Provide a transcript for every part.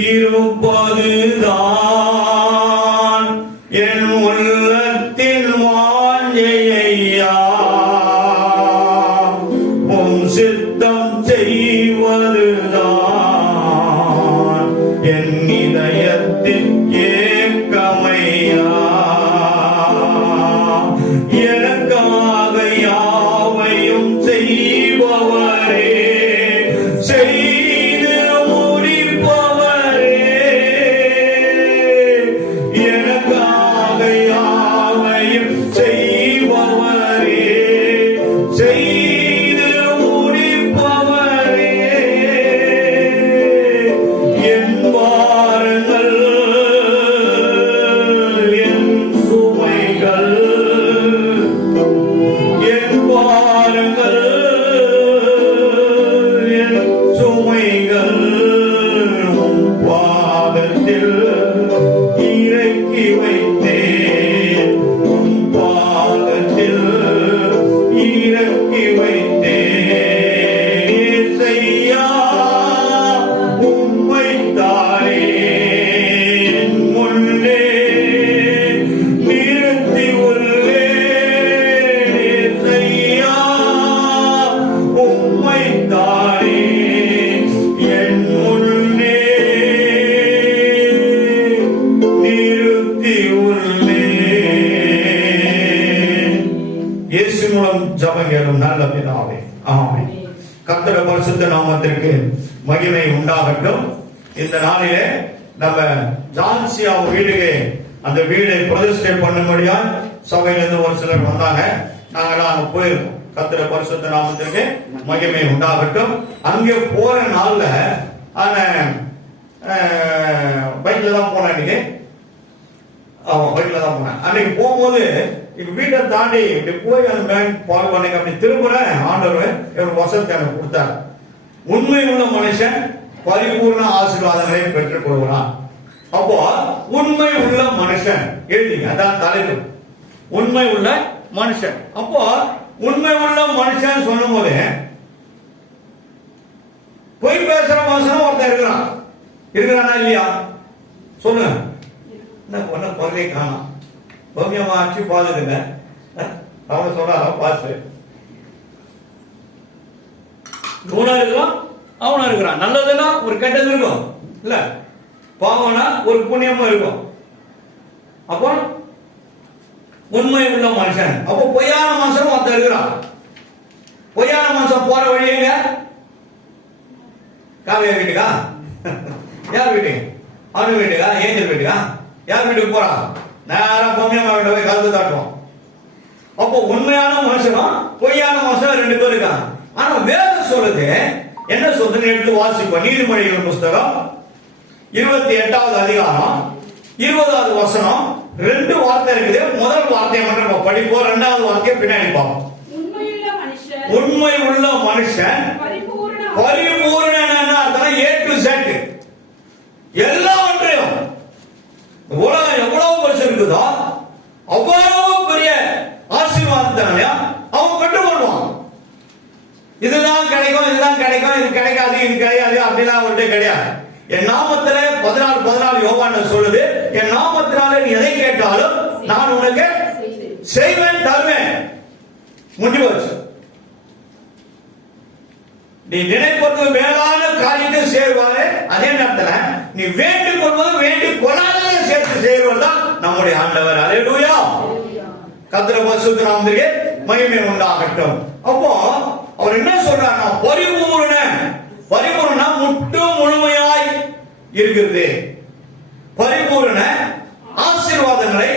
இருப்பதுதான் என் உள்ளத்தின் வாஞ்சையா. உம் சித்தம் செய்வதுதான் என் இதயத்தின் ஏக்கமையா. எனக்காக யாவையும் செய்பவரே, செய்து முடிப்பவரே. எனக்காக யாவையும் செய்பவரே, செய்து முடிப்பவரே. என் பாரங்கள் என் சுமைகள், என் பாரங்கள் என் சுமைகள் உம் பாதத்தில் இறக்கி வைத்தேன். உம் பாதத்தில் இறக்கி வைத்தேன். இயேசையா, உம்மைத்தானே என் முன்னே நிறுத்தி உள்ளேன். இயேசையா, உம்மைத்தானே என் முன்னே நிறுத்தி உள்ளேன். இயேசு மூலம் ஜெபம் கேளும் நல்ல பிதாவே, ஆமென். கர்த்தருடைய பரிசுத்த நாமத்திற்கு மகிமை உண்டாகட்டும். இந்த நாளிலே நம்ம ஜான்சியா வீடுக்கு அந்த வீடை பிரதிஷ்டை பண்ணும்படியா சபையிலிருந்து ஒரு சிலர் வந்தாங்க. நாங்களாம் அங்க போயிருக்கோம். கர்த்தருடைய பரிசுத்த நாமத்திற்கு மகிமை உண்டாகட்டும். அங்கே போற நாள்ல பைக்ல தான் போனேன் அன்னைக்கு. ஆமா, பைக்ல தான் போனேன் அன்னைக்கு. போகும்போது இப்ப வீட்டை தாண்டி இப்படி போய் அந்த பேங்க் பால் பண்ணி அப்படி திரும்புறேன். ஆண்டவர் ஒரு வசனத்தை எனக்கு கொடுத்தார். உண்மை உள்ள மனுஷன் பரிபூர்ண ஆசீர்வாதங்களை பெற்றுக் கொள்கிறான். அப்போ உண்மை உள்ள மனுஷன் எழுதிங்க, அதான் தலைப்பு, உண்மை உள்ள மனுஷன். அப்போ உண்மை உள்ள மனுஷன் சொல்லும் போது பொய் பேசுற மனுஷன் ஒருத்தன் இருக்கிறானா இல்லையா? சொல்லுங்க. என்ன குறையை காணும் பௌமியமா ஆட்சி பாதுங்க. அவங்க சொல்றாங்க பாசு இவனா இருக்கிறான், அவனா இருக்கிறான். நல்லதுன்னா ஒரு கெட்டது இருக்கும் இல்ல, பாவம்னா ஒரு புண்ணியமும் இருக்கும். அப்போ உண்மை உள்ள மனுஷன். அப்போ பொய்யான மனுஷன் ஒருத்தர் இருக்கிறான். பொய்யான மனுஷன் போற வழி எங்க? காவியா வீட்டுக்கா? யார் வீட்டுக்கு? அவனு வீட்டுக்கா? ஏஞ்சல் வீட்டுக்கா? யார் வீட்டுக்கு போறான்? நேரம் பொம்மையம்மா வீட்டை போய் கலந்து தாட்டுவோம். அப்போ உண்மையான மனுஷனும் பொய்யான மனுஷனும் ரெண்டு பேர் இருக்காங்க. ஆனா வேதம் சொல்லுது என்ன சொல்லுன்னு எடுத்து வாசிப்போம். நீதிமொழிகள் புஸ்தகம் 28வது அதிகாரம் 20வது வசனம். ரெண்டு வார்த்தை இருக்குது. முதல் வார்த்தையை மட்டும் நம்ம படிப்போம், ரெண்டாவது வார்த்தையை பின்னாடி பார்ப்போம். உண்மை உள்ள மனுஷன் பரிபூர்ண அர்த்தம் ஏ டு செட் எல்லாவற்றையும். உலகம் எவ்வளவு பெருசு இருக்குதோ அவ்வளவு பெரிய ஆசீர்வாதத்தை அவன் பெற்றுக்கொள்வான். இதுதான் கிடைக்கும், இதுதான் கிடைக்கும், இது கிடைக்காது, இது கிடையாது அப்படிலாம் ஒன்றே கிடையாது. என் நாமத்திலே 14:14 யோவான் சொல்லுது, என் நாமத்தினாலே நீ எதை கேட்டாலும் நான் உனக்கு செய்வேன், தருவேன். முடிஞ்சு போச்சு. நீ நினைப்பது மேலான காரியத்தை சேருவாரு. அதே நேரத்துல நீ வேண்டிக் கொள்வது வேண்டிக் கொள்ளாததை சேர்த்து சேருவதுதான் நம்முடைய ஆண்டவர். அல்லேலூயா. கர்த்தருடைய பரிசுத்த நாமத்திற்கு மகிமை உண்டாகட்டும். அப்போ அவர் என்ன சொல்றாருன்னா பரிபூர்ண முற்று முழுமையாய் இருக்கிறது. பரிபூர்ண ஆசீர்வாதங்களை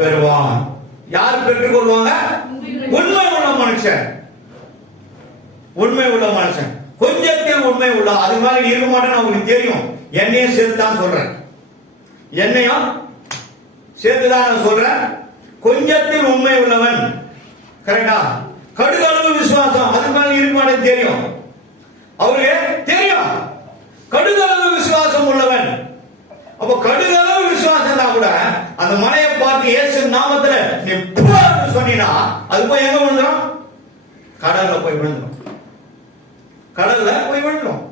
பெறுவான். யார் பெற்றுக் கொள்வாங்க? உண்மை உள்ள மனுஷன். உண்மை உள்ள மனுஷன். கொஞ்சத்தில் உண்மை உள்ள, அது மாதிரி இருக்க மாட்டேன்னு அவங்களுக்கு தெரியும். என்னையும் சேர்த்துதான் சொல்றேன், என்னையும் சேர்த்துதான் சொல்றேன். கொஞ்சத்தில் உண்மை உள்ளவன், கரெக்டா? கடுகளவு விசுவாசம், அது மாதிரி இருக்க மாட்டேன்னு தெரியும். அவருக்கு தெரியும் கடுகளவு விசுவாசம் உள்ளவன். அப்ப கடுகளவு விசுவாசம் தான் கூட அந்த மலையை பார்த்து இயேசு நாமத்துல நீ சொன்னா அது போய் எங்க விழுந்துடும்? கடல்ல போய் விழுந்துடும். கடல்ல போய் விழுந்துடும்.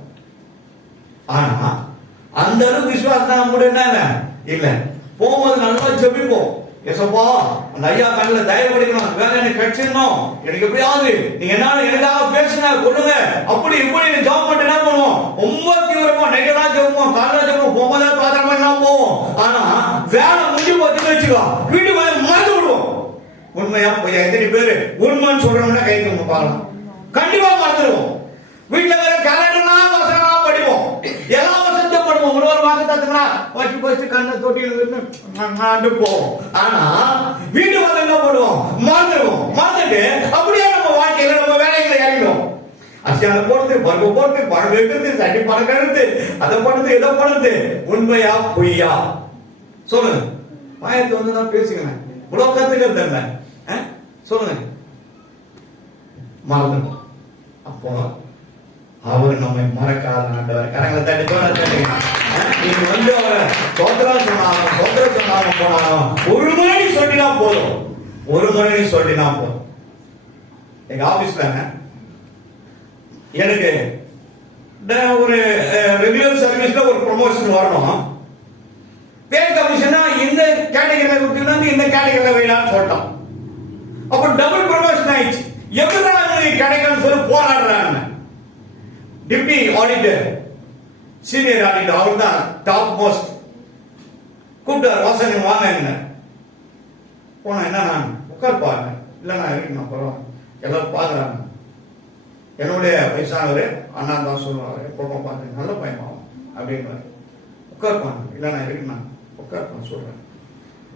ஆனா அந்த அளவுக்கு விசுவாசம் தான் முடியும்னா இல்ல. போகும்போது நல்லா ஜெபிப்போம். ஏசப்பா அந்த ஐயா கண்ணில் தயவு கிடைக்கணும், வேலை எனக்கு கிடைச்சிடணும், எனக்கு எப்படியாவது நீங்க என்ன எனக்காக பேசுங்க கொடுங்க, அப்படி இப்படி ஜாப் பண்ணிட்டு என்ன பண்ணுவோம், ரொம்ப தீவிரமா நைட்டா ஜெபம், காலையில ஜெபம், போகும்போது பாத்திரமா எல்லாம் போவோம். ஆனா வேலை முடிஞ்சு பார்த்துன்னு வச்சுக்கோ, வீட்டுக்கு போய் மறந்து விடுவோம். உண்மையா போய் எத்தனை பேரு உண்மைன்னு சொல்றோம்னா கை தூங்க பார்க்கலாம். கண்டிப்பா மறந்துடுவோம். வீட்டுல வேற கேலண்டர்லாம் வசனம் படிப்போம், எல்லா வசனத்தையும் படிப்போம். ஒரு வாசத்தா வச்சு கண்ணை தொட்டிட்டு போவோம். ஆனா வீட்டு வந்து என்ன பண்ணுவோம், மறந்துடுவோம். மறந்துட்டு அப்படியே நம்ம வாழ்க்கையில நம்ம வேலைகளை இறங்கிடுவோம். அசியான போடுறது, பருப்பு போட்டு பழம் வைக்கிறது, சட்டி பழம் கழுது, அதை பண்ணுது இதை பண்ணுது. உண்மையா பொய்யா சொல்லுங்க. வாயத்தை வந்து தான் பேசுங்க. இவ்வளவு கத்துக்கிறது என்ன சொல்லுங்க. மறந்துடும். அப்போ அவர் நம்மை மறக்காத ஆண்டவர். கரங்களை தட்டி தோணுங்க. நீங்க வந்து அவரை சோத்திரம் சொன்னாலும் சோத்திரம் சொன்னாலும் போனாலும் ஒரு முறை சொல்லினா போதும், ஒரு முறை சொல்லினா போதும். எங்க ஆபீஸ்ல எனக்கு ஒரு ரெகுலர் சர்வீஸ்ல ஒரு ப்ரொமோஷன் வரணும். பே கமிஷனா இந்த கேட்டகரியில விட்டுனா இந்த கேட்டகரியில வேணாம்னு சொல்லிட்டோம். அப்ப டபுள் ப்ரொமோஷன் ஆயிடுச்சு. எப்படி கிடைக்கும்னு சொல்லி போராடுறாங்க. டிப்டி ஆடிட்டர், சீனியர் ஆடிட்டர், அவர் தான் டாப் மோஸ்ட். கூப்பிட்டார், வாசன் வாங்க. என்ன போனா என்ன நான் உட்கார்ப்பாங்க. இல்ல நான் இருக்கணும் பரவாயில்ல, எல்லாரும் பாக்குறாங்க. என்னுடைய வயசானவர் அண்ணா தான் சொல்லுவாரு, பொண்ணை பார்த்து நல்ல பயமாகும் அப்படின்றாரு. உட்கார்ப்பாங்க. இல்ல நான் இருக்கணும் உட்கார்ப்பான் சொல்றேன்.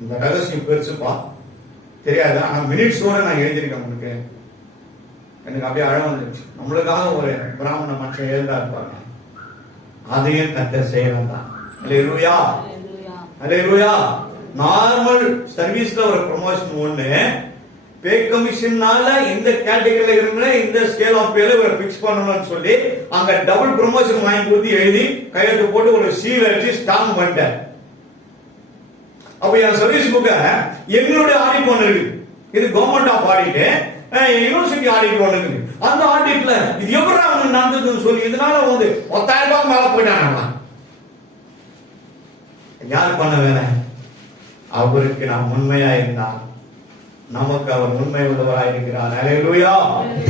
இந்த ரகசியம் பெருசுப்பா தெரியாது, ஆனா மினிட்ஸோட நான் எழுதியிருக்கேன் உங்களுக்கு. எனக்கு அப்படியே அழ வந்துருச்சு. நம்மளுக்காக ஒரு பிராமண மனுஷன் எழுதா இருப்பாங்க, அதையும் தக்க செய்யலாம் தான். அல்லேலூயா, அல்லேலூயா. நார்மல் சர்வீஸ்ல ஒரு ப்ரமோஷன் ஒண்ணு, பே கமிஷனால இந்த கேட்டகரியில இருக்கிற இந்த ஸ்கேல் ஆஃப் பேல ஒரு பிக்ஸ் பண்ணணும்னு சொல்லி அங்க டபுள் ப்ரமோஷன் வாங்கி கொடுத்து எழுதி கையெழுத்து போட்டு ஒரு சீல் அடிச்சு ஸ்டாம்ப் பண்ணிட்டேன். அப்ப என் சர்வீஸ் புக்க எங்களுடைய ஆடிட் ஒண்ணு இருக்கு. இது government of audit, university audit ஒண்ணு இருக்கு. அந்த ஆடிட்ல இது எப்படி அவங்க நடந்ததுன்னு சொல்லி இதனால வந்து 10,000 ரூபாய் மேல போயிட்டாங்க. யார் பண்ண வேலை? அவருக்கு நான் உண்மையா இருந்தா நமக்கு அவர் உண்மை உள்ளவராக இருக்கிறார். அல்லேலூயா,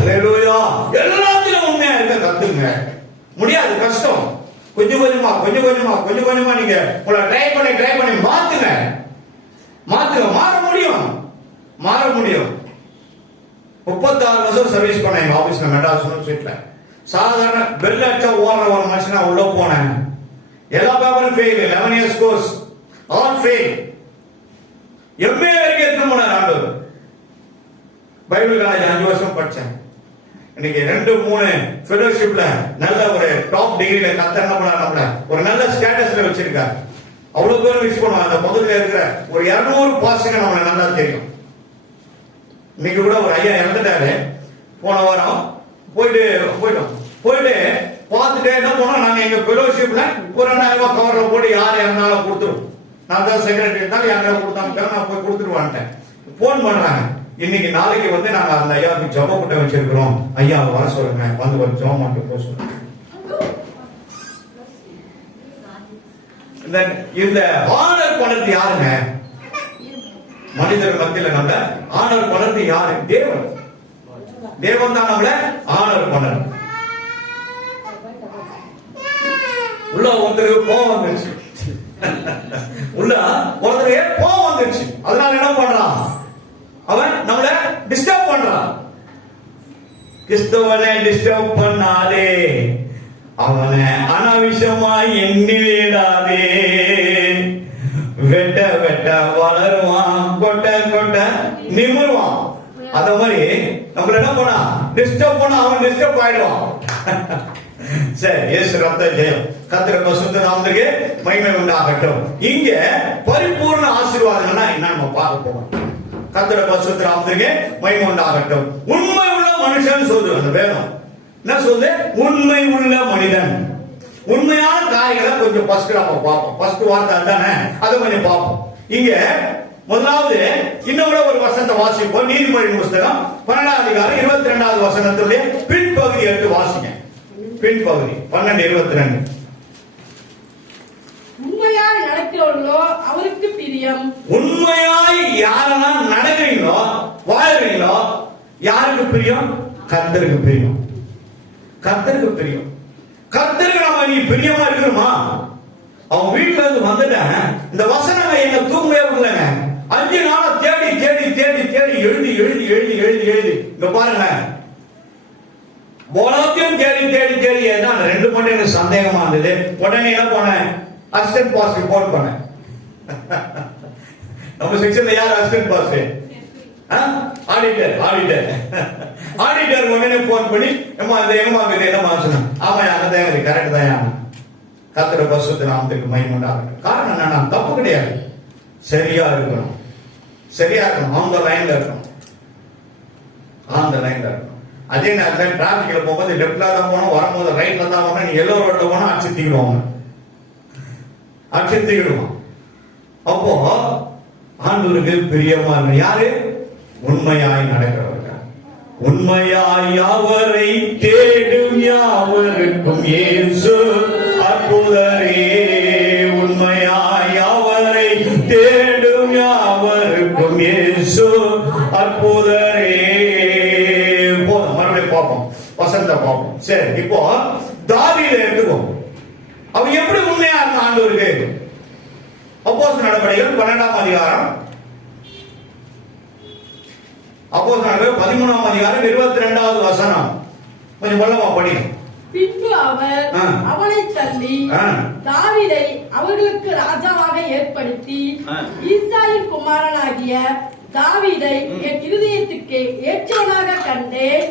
அல்லேலூயா. எல்லாத்திலும் உண்மையா இருக்க கத்துங்க. முடியாது, கஷ்டம். கொஞ்சம் கொஞ்சமா கொஞ்சம் கொஞ்சமா கொஞ்சம் கொஞ்சமா நீங்க உங்களை ட்ரை பண்ணி மாத்துங்க. மாற முடியும், மாற முடியும். 36 வருஷம் சர்வீஸ் பண்ண எங்க ஆபீஸ்ல மெட்ராஸ் யூனிவர்சிட்டில. சாதாரண பெல் அடிச்சா ஓடுற ஒரு மனுஷனா உள்ள போனேன். எல்லா பேப்பரும் fail, 11 years course all fail. MA வரைக்கும் எடுத்து போனார் ஆண்டவர். பைபிள் காலேஜ் 5 வருஷம் படிச்சேன். இன்னைக்கு 2-3 ஃபெலோஷிப்ல நல்ல ஒரு டாப் டிகிரில கத்த என்ன பண்ணார், நம்மள ஒரு நல்ல ஸ்டேட்டஸ்ல வச்சிருக்காரு. அவ்வளவு பேரும் விஷ் பண்ணுவாங்க. அந்த பக்கத்துல இருக்கிற ஒரு 200 பாஸ்டர் நம்மள நல்லா தெரியும். இன்னைக்கு கூட ஒரு ஐயா இறந்துட்டாரு. போன வாரம் போயிட்டோம். பார்த்துட்டு என்ன பண்ணோம், நாங்க எங்க ஃபெலோஷிப்ல ஒரு 2,000 ரூபாய் கவர்ல போட்டு யார் இறந்தாலும் கொடுத்துருவோம். நான் தான் செக்ரட்டரி இருந்தாலும் யாரும் கொடுத்தாங்க, நான் போய் கொடுத்துருவான்ட்டேன். போன் பண்றாங்க, இன்னைக்கு நாளைக்கு வந்து நாங்க அந்த ஐயாவுக்கு ஜப கூட்டம் வச்சிருக்கிறோம், ஐயா வர சொல்லுங்க, வந்து ஒரு ஜபம் மட்டும் போக சொல்லுங்க. இந்த ஆனர் பணத்து யாருங்க? மனிதர் மத்தியில நம்ம ஆனர் பணத்து யாரு? தேவன். தேவன் தான் நம்மள ஆனர் பண்ண. உள்ள ஒருத்தருக்கு கோவம் வந்துருச்சு, உள்ள ஒருத்தருக்கு கோவம் வந்துருச்சு. அதனால என்ன பண்றான், அவன் நம்மள டிஸ்டர்ப் பண்றான். கிறிஸ்தவனை டிஸ்டர்ப் பண்ணாதே, அவனை அனாவசியமாய் எண்ணிடாதே. வெட்ட வெட்ட வளருவான், கொட்ட கொட்ட நிமிருவான். அத மாதிரி நம்மள என்ன பண்ணா, டிஸ்டர்ப் பண்ணா அவன் டிஸ்டர்ப் ஆயிடுவான். சரி, இயேசு ரத்த ஜெயம். கர்த்தர் பரிசுத்த நாமத்துக்கு மகிமை உண்டாகட்டும். இங்க பரிபூர்ண ஆசீர்வாதம்னா என்ன நம்ம பார்க்க போறோம். கர்த்தர் பரிசுத்த நாமத்துக்கு மகிமை உண்டாகட்டும். உண்மை உள்ள மனுஷன் சொல்றது அந்த வேதம் என்ன சொல்லுது? உண்மை உள்ள மனிதன். உண்மையான காரியங்களை கொஞ்சம் ஃபர்ஸ்ட் நம்ம பார்ப்போம். ஃபர்ஸ்ட் வார்த்தை தானே, அதை கொஞ்சம் பார்ப்போம். இங்க முதலாவது இன்னும் ஒரு வசனத்தை வாசிப்போம். நீதிமொழியின் புஸ்தகம் 12ஆம் அதிகாரம் 22வது வசனத்துடைய பின்பகுதி எடுத்து வாசிங்க. பின்பகுதி 12:22. உண்மை உண்மையாய் நடக்கிறவர்களோ அவருக்கு பிரியம். உண்மையாய் யாரெல்லாம் நடக்கிறீங்களோ வாழ்றீங்களோ யாருக்கு பிரியம்? கர்த்தருக்கு பிரியம். கர்த்தருக்கு பிரியம். கர்த்தருக்கு நம்ம நீ பிரியமா இருக்கணுமா? அவன் வீட்டுல இருந்து வந்துட்டேன், இந்த வசனங்க என்ன தூங்கவே விடலங்க. 5 நாளா தேடி தேடி தேடி தேடி எழுதி எழுதி எழுதி எழுதி எழுதி இங்க பாருங்க, போனத்தையும் தேடி தேடி தேடி ஏதான் 2 மணி எனக்கு சந்தேகமா இருந்தது. உடனே என்ன பண்ணேன்? அசிஸ்டன்ட் பாஸ் ரிப்போர்ட் பண்ணேன். நம்ம செக்ஷன்ல யார் assistant boss? Auditor. Auditor auditor உடனே போன் பண்ணி ஏமா இந்த ஏமா இது என்னமா சொன்னேன். ஆமா அங்கதான் கரெக்ட் தான். கர்த்தருடைய பரிசுத்த நாமத்துக்கு மகிமை உண்டாகட்டும். காரணம் என்ன? நான் தப்பு கிடையாது, சரியா இருக்கணும். சரியா இருக்கணும், ஆன் த லைன்ல இருக்கணும். ஆன் த லைன்ல இருக்கணும். அதே நேரத்தில் டிராபிக்ல போகும்போது லெப்ட்ல தான் போனோம், வரும்போது ரைட்ல தான் போனோம். நீ எல்லோ ரோட்ல போனா அடிச்சுத்திடுவாங்க, அடிச்சுத்திடுவான். அப்போ ஆண்டவருக்கு பிரியமா இருக்கணும். யாரு? உண்மையாய் நடக்கிறவர்கள். உண்மையாய் அவரை தேடும் யாவருக்கும் இயேசு அற்புதரே. உண்மையாய் அவரை தேடும் யாவருக்கும் இயேசு அற்புதரே. போதும், மறுபடியும் பார்ப்போம், வசனத்தை பார்ப்போம். சரி, இப்போ தாவீதை எடுத்துக்கோம். அவன் எப்படி உண்மையா இருந்தான் ஆண்டவருக்கு? அப்போஸ்தலர் நடவடிக்கைகள் 12ஆம் அதிகாரம், அப்போஸ்தலர் நடவடிக்கைகள் 13ஆம் அதிகாரம் 22வது வசனம். கொஞ்சம் பலமா படி. பின்பு அவர் அவனை தள்ளி தாவீதை அவர்களுக்கு ராஜாவாக ஏற்படுத்தி, ஈசாயின் குமாரனாகிய தாவீதை என் இருதயத்துக்கு ஏற்றவனாக கண்டேன்,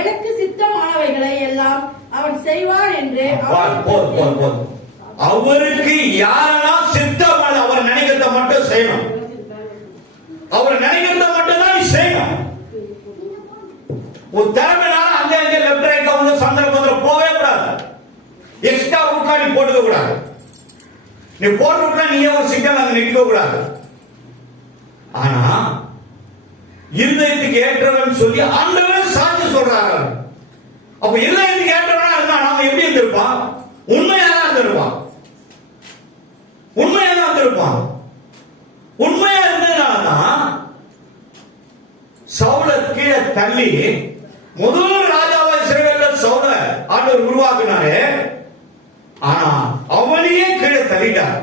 எனக்கு சித்தமானவைகளை எல்லாம் அவன் செய்வான் என்று. அவருக்கு யாரெல்லாம் சித்தமான அவர் நினைக்கிறத மட்டும் செய்யணும். அவர் நினைக்கிறத மட்டும் தான் செய்யணும். ஒரு திறமைனால அங்க அங்க லெப்ட் ரைட்ல வந்து சந்தர்ப்பத்தில் போவே கூடாது. எக்ஸ்ட்ரா ரூட்ல நீ போட்டுக்க கூடாது. நீ போட்டு ரூட்ல நீயே ஒரு சிக்கல் அங்க நிற்க கூடாது. ஆனா இருதயத்துக்கு ஏற்றவன் சொல்லி ஆண்டவரே சாட்சி சொல்றாங்க. அப்ப இருதயத்துக்கு ஏற்றவனா இருந்தா நாம எப்படி இருந்திருப்பான்? உண்மையா தான் இருந்திருப்பான். உண்மையா தான் இருந்திருப்பான். உண்மையா இருந்ததுனாலதான் சவுல கீழே தள்ளி முதல் ராஜாவா இஸ்ரவேல் சவுல ஆண்டவர் உருவாக்குனாரு. ஆனா அவனையே கீழே தள்ளிட்டார்.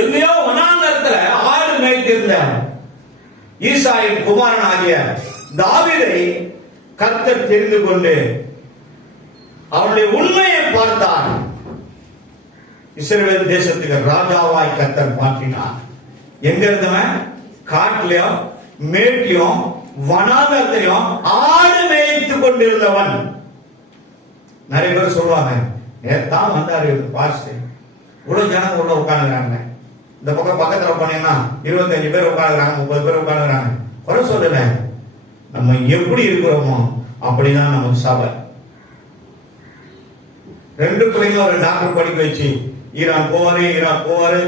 எங்கேயோ வனாந்தரத்துல ஆடு மேய்த்திருந்த ஈசாயின் குமாரன் ஆகிய தாவீதை கர்த்தர் தெரிந்து கொண்டு அவனுடைய உண்மையை பார்த்தார். இஸ்ரவேல் தேசத்துக்கு ராஜாவாய் கர்த்தர் மாற்றினார். எங்க இருந்தவன்? காட்டிலையும் மேட்லயும் வனாந்தரத்திலையும் ஆடு மேய்த்து கொண்டிருந்தவன். நிறைய பேர் சொல்லுவாங்க, நேத்தான் வந்தாரு பாஸ்டர், இவ்வளவு ஜனங்க உள்ள உட்காந்துக்கிறாங்க, இந்த பக்கம் பக்கத்துல போனீங்கன்னா 25 பேர் உட்காந்துக்கிறாங்க, 30 பேர் உட்காந்துக்கிறாங்க. குறை சொல்லல, நம்ம எப்படி இருக்கிறோமோ அப்படிதான் நமக்கு சபை. 2 பிள்ளைங்க ஒரு டாக்டர் படிக்க வச்சு ஈரான் போவாரு,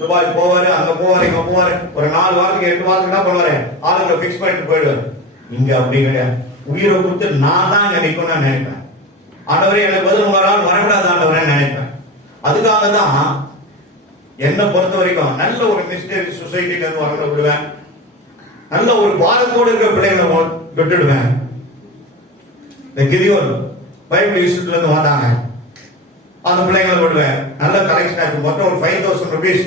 துபாய் போவாரு, அங்க போவாரு, இங்க போவாரு. ஒரு 4 வாரத்துக்கு 8 வாரத்துக்கு என்ன பண்ணுவாரு? ஆளுங்களை பிக்ஸ் பண்ணிட்டு போயிடுவாரு. இங்க அப்படி கிடையாது. உயிரை கொடுத்து நான் தான் இங்க நிக்கணும்னு நினைப்பேன். ஆண்டவரே எனக்கு பதில் உங்க நாள் வரக்கூடாது ஆண்டவரே நினைப்பேன். அதுக்காக தான் என்னை பொறுத்த வரைக்கும் நல்ல ஒரு மிஸ்டேக் சொசைட்டில இருந்து வர விடுவேன். நல்ல ஒரு பாரத்தோடு இருக்கிற பிள்ளைகளை விட்டுடுவேன். இந்த கிரியோன் பைபிள் இன்ஸ்டியூட்ல இருந்து வந்தாங்க, அந்த பிள்ளைங்களை விடுவேன். நல்ல கலெக்ஷன் ஆகும். மொத்தம் ஒரு 5000 ரூபீஸ்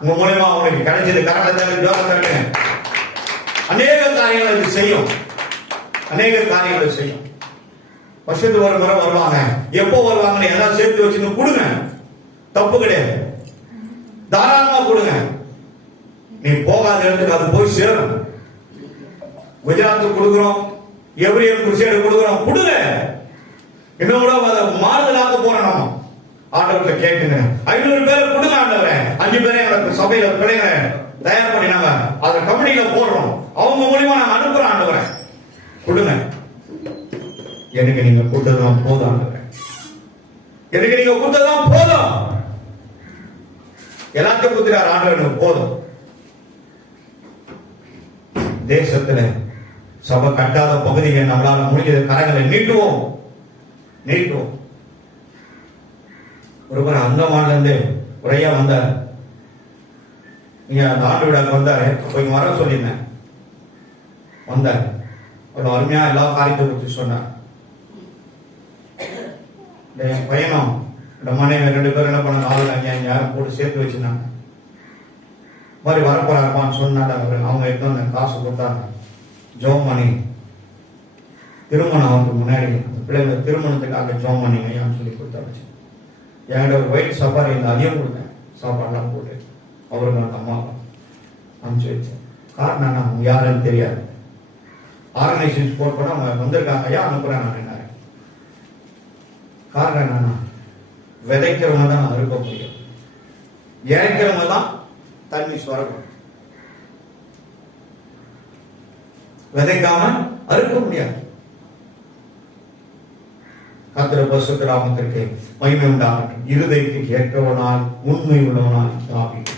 உங்க மூலமா அவனுக்கு கிடைச்சது. கரெக்டாக அநேக காரியங்கள் செய்யும், அநேக காரியங்களை செய்யும். வருஷத்துக்கு ஒரு முறை வருவாங்க. எப்போ வருவாங்கன்னு எல்லாம் சேர்த்து வச்சுன்னு கொடுங்க, தப்பு கிடையாது, தாராளமா கொடுங்க. நீ போகாத இடத்துக்கு அது போய் சேரும். குஜராத்துக்கு கொடுக்குறோம், எவ்ரியன் குருசேடு கொடுக்குறோம், கொடுங்க. இன்னும் கூட மாறுதலாக்க போறோம். நம்ம ஆண்டவர்கிட்ட கேட்டுங்க, 500 பேர் கொடுங்க ஆண்டவரே. 5 பேரை எங்களுக்கு சபையில பிள்ளைங்களை தயார் பண்ணி நாங்க அதை கம்பெனியில போடுறோம், அவங்க மூலியமா நாங்க அனுப்புறோம். ஆண்டவரே கொடுங்க, எனக்கு நீங்க கொடுத்ததான் போதும் ஆண்டவரே, எனக்கு நீங்க கொடுத்ததான் போதும். எல்லாத்தையும் கொடுத்துறாரு ஆண்டவர், எனக்கு போதும். தேசத்துல சபை கட்டாத பகுதிகள் நம்மளால முடிஞ்சது கரங்களை நீட்டுவோம். ஒருவர் அந்தமான்ல இருந்து உரையா வந்தார். நீங்க அந்த ஆண்டு விழாக்கு வந்தாரு. அப்ப இங்க வர சொல்லியிருந்தேன். வந்தார். அவ்வளவு அருமையா எல்லா காரியத்தை பற்றி சொன்னார். என் பையனும் இந்த மனைவி 2 பேரும் என்ன பண்ண 4 யாரும் போட்டு சேர்த்து வச்சிருந்தாங்க. மாதிரி வரப்போறாருப்பான்னு சொன்னாங்க. அவங்க எடுத்து காசு கொடுத்தாங்க. ஜோம் பண்ணி திருமணம் அவனுக்கு முன்னாடி பிள்ளைங்க திருமணத்துக்காக ஜோம் பண்ணிங்கன்னு சொல்லி கொடுத்தாச்சு. என்கிட்ட ஒரு ஒயிட் சப்பாரி இந்த அதையும் கொடுத்தேன். சாப்பாடுலாம் போட்டு அவருக்கு அந்த அம்மா அனுப்பிச்சு வச்சேன். காரணம் அவங்க யாருன்னு தெரியாது. ஆர்கனைசேஷன் போட் பண்ண அவங்க வந்திருக்காங்க. ஐயா அனுப்புறேன் நான் என்ன காரணம் என்னன்னா விதைக்கிறவங்க தான் அறுக்க முடியும். இறைக்கிறவங்க தான் தண்ணி சுரக்கும். விதைக்காம அறுக்க முடியாது. கர்த்தர் பரிசுத்த நாமத்திற்கு மகிமை உண்டாகட்டும். இருதயத்துக்கு ஏற்றவனாய் உண்மை உள்ளவனாய் தாவீது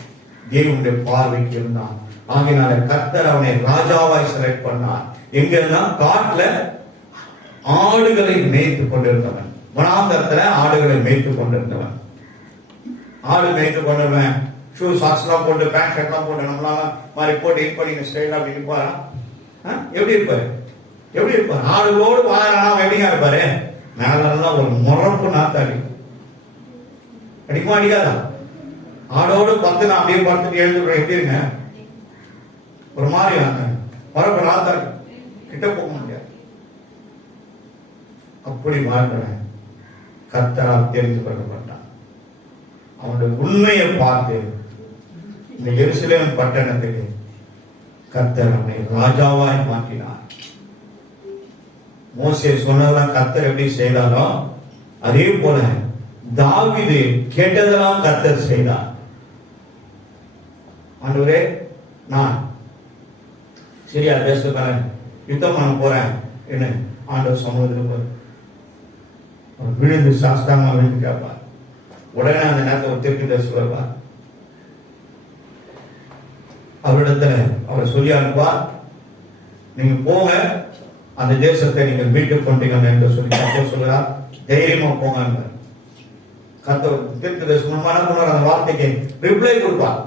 தேவனுடைய பார்வைக்கு இருந்தான். ஆகினால கர்த்தர் அவனை ராஜாவாய் செலக்ட் பண்ணார். எங்கன்னா காட்டுல ஆடுகளை மேய்த்து கொண்டிருந்தவன், வனாந்தரத்துல ஆடுகளை மேய்த்து கொண்டிருந்தவன். ஆடு மேய்த்து கொண்டிருவன் ஷூ சாக்ஸ் எல்லாம் போட்டு பேண்ட் ஷர்ட் எல்லாம் போட்டு நம்மளாம் மாதிரி போட்டு இது பண்ணி ஸ்டைலா அப்படி இருப்பாரா? எப்படி இருப்பாரு? எப்படி இருப்பாரு? ஆடுகளோடு வாழறானா எப்படிங்க இருப்பாரு? மேலாம் ஒரு முறப்பு நாத்தாடி அடிக்குமா அடிக்காதா? ஆடோடு 10 நான் அப்படியே பார்த்துட்டு எழுந்துடுறேன். எப்படி இருங்க? ஒரு மாதிரி முறப்பு நாத்தாடி கிட்ட போக முடியாது. அப்படி வாழ்கிறேன். கர்த்தரால் தெரிந்து கொள்ளப்பட்டான். அவனுடைய உண்மையை பார்த்து இந்த எருசலேம் பட்டணத்துக்கு கர்த்தர் அவனை ராஜாவாய் மாற்றினார். மோசே சொன்னதெல்லாம் கர்த்தர் எப்படி செய்தாரோ அதே போல தாவீது கேட்டதெல்லாம் கர்த்தர் செய்தார். ஆண்டவரே, நான் சரியா தேசக்காரன் யுத்தம் பண்ண போறேன் என்ன ஆண்டவர் சமூகத்தில் விழுந்து சாஸ்தாமா விழுந்து கேட்பார். உடனே அந்த நேரத்தில் ஒரு தீர்க்கதரிசி வருவார். அவரிடத்துல அவர் சொல்லி அனுப்பார், நீங்க போங்க, அந்த தேசத்தை நீங்கள் மீட்டுக் கொண்டீங்க என்று சொல்லி கர்த்தர் சொல்கிறார். தைரியமா போங்க. கர்த்தர் தீர்க்கதரிசி அந்த வார்த்தைக்கு ரிப்ளை கொடுப்பார்.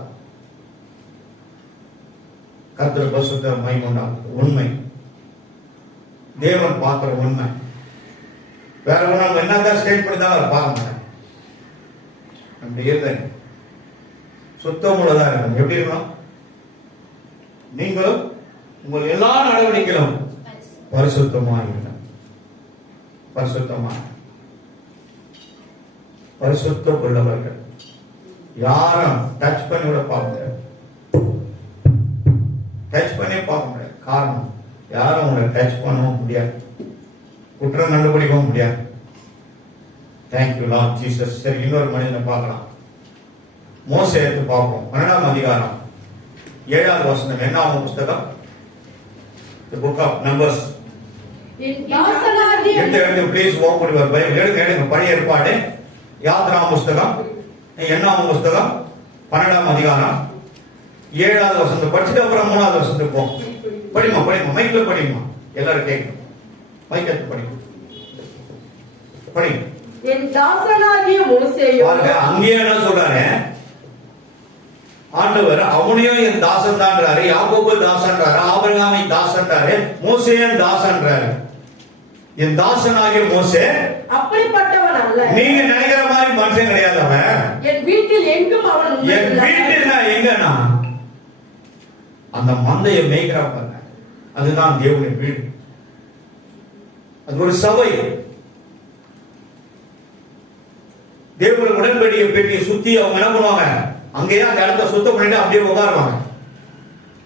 கர்த்தர் பரிசுத்த மகிமை உண்மை தேவன் பார்க்கிற உண்மை. வேற ஒண்ணு என்னதான் ஸ்டேட் பண்ணிதான் அவர் பார்க்க மாட்டாங்க. அப்படி இருந்தேன் சுத்தம் உள்ளதா இருக்கணும். எப்படி இருக்கணும்? நீங்களும் உங்கள் எல்லா நடவடிக்கைகளும் பரிசுத்தமா இருக்கணும். பரிசுத்தமா பரிசுத்தம் உள்ளவர்கள் யாரும் டச் பண்ணி விட பார்க்க முடியாது. டச் பண்ணி பார்க்க முடியாது. காரணம், யாரும் உங்களை டச் பண்ணவும் முடியாது, குற்றம் கண்டுபிடிக்கவும் முடியாது. Thank you Lord Jesus. சரி, இன்னொரு மனிதனை பார்க்கலாம். மோசே எடுத்து பார்ப்போம். 12ஆம் அதிகாரம் 7வது வசனம். என்ன புஸ்தகம்? The book of Numbers. எடுத்து ப்ளீஸ் ஓபன் யுவர் பைபிள். எடுங்க பழைய ஏற்பாடு யாத்ராம் புஸ்தகம். என்னாம் புஸ்தகம் 12ஆம் அதிகாரம் 7வது வசனம் படிச்சுட்டு அப்புறம் 3வது வசனத்துக்கு போம். படிமா மைக்ல படிமா, எல்லாரும் கேட்கணும். மைக் எடுத்து படிங்க. படி. என் தாசனாகிய மோசேயோ. அங்கேயே என்ன சொல்றாரு ஆண்டவர்? அவனையும் என் தாசன் தான்றாரு, யாக்கோபு தாசன்றாரு, ஆபிரகாமை தாசன்றாரு, மோசேயன் தாசன்றாரு. என் தாசனாகிய மோசே அப்படிப்பட்டவன் அல்ல. நீங்க நினைக்கிற மாதிரி மனுஷன் கிடையாது அவன். என் வீட்டில் எங்கும் அவன். என் வீட்டில் எங்கன்னா அந்த மந்தையை மேய்க்கிறான். அதுதான் தேவனுடைய வீடு. அது ஒரு சபை. தேவனுடைய உடன்படிக்கை பெட்டியை சுத்தி அவங்க என்ன பண்ணுவாங்க? அங்கேயே அந்த இடத்த சுத்தம் பண்ணிட்டு அப்படியே உட்காருவாங்க.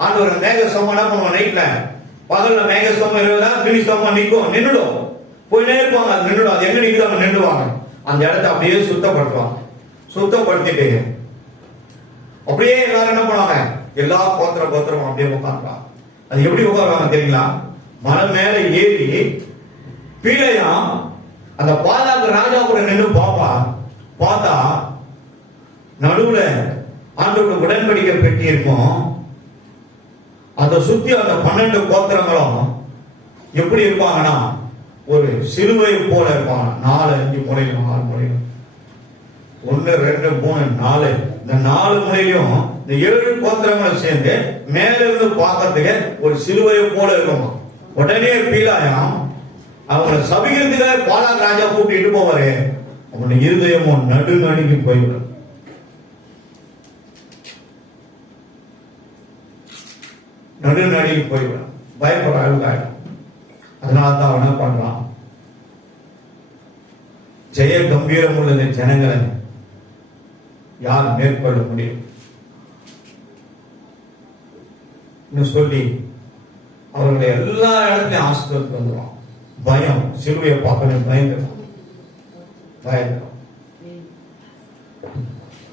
ஆண்டவர் மேக சமம் என்ன பண்ணுவாங்க? நைட்ல பகல்ல மேக சமம் இருபதா கிளி சமம் நிற்கும், நின்றுடும், போயிட்டே இருப்பாங்க. அது நின்றுடும். அது எங்க நிற்குது அவங்க நின்றுவாங்க. அந்த இடத்த அப்படியே சுத்தப்படுத்துவாங்க. சுத்தப்படுத்திட்டு அப்படியே எல்லாரும் என்ன பண்ணுவாங்க? எல்லா கோத்திரம் அப்படியே உட்காந்துருவாங்க. அது எப்படி உட்காருவாங்க தெரியுங்களா? மலை மேல ஏறி கீழையா அந்த பாலாக்கு ராஜா கூட நின்று பார்த்தா நடுவுல ஆண்டோட உடன்படிக்கை பெட்டி இருக்கும். அதை சுத்தி அந்த 12 கோத்திரங்களும் எப்படி இருப்பாங்கன்னா ஒரு சிலுவை போல இருப்பாங்க. 4-5 முறைகள் 6 முறைகள் 1 2 3 4 இந்த 4 முறையிலும் இந்த 7 கோத்திரங்களும் சேர்ந்து மேல இருந்து பார்க்கறதுக்கு ஒரு சிலுவையை போல இருக்கும். உடனே பீலாயம் அவங்களை சபிக்கிறதுக்காக பாலாக் ராஜா கூட்டிட்டு போவாரு. அவனுடைய இருதயமும் நடுநடுங்கி போய்விடும். நடுநடுங்கி போய்விடும், பயப்பட அழுகாயிடும். அதனாலதான் அவன் என்ன பண்றான், ஜெய கம்பீரம் உள்ள இந்த ஜனங்களை யார் மேற்கொள்ள முடியும் சொல்லி அவர்களை எல்லா இடத்துலயும் ஆசிரியர் வந்துடுவான். பயம், சிலுவையை பார்க்கணும், பயந்துடும்.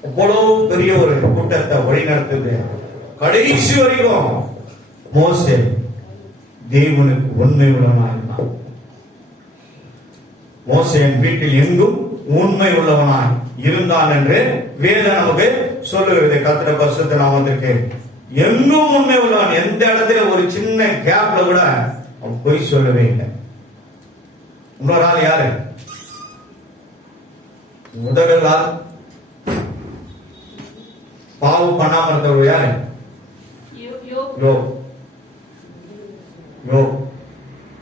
அவ்வளவு பெரிய ஒரு கூட்டத்தை வழி நடத்துது. கடைசி வரைக்கும் மோசே தேவனுக்கு உண்மை உள்ளவனாக இருந்தான். மோசேயின் வீட்டில் எங்கும் உண்மை உள்ளவனாய் இருந்தான் என்று வேதம் நமக்கு சொல்லுகிறது. கர்த்தருடைய பரிசுத்த நாமத்திற்கு எங்கும் உண்மை உள்ளவன். எந்த இடத்துல ஒரு சின்ன கேப்ல கூட அவன் பொய் சொல்லவே இல்லை. இன்னொரு ஆள் யாரு? முதல் ஆள் பாவம் பண்ணாம இருந்தவர் யாரு? யோப்.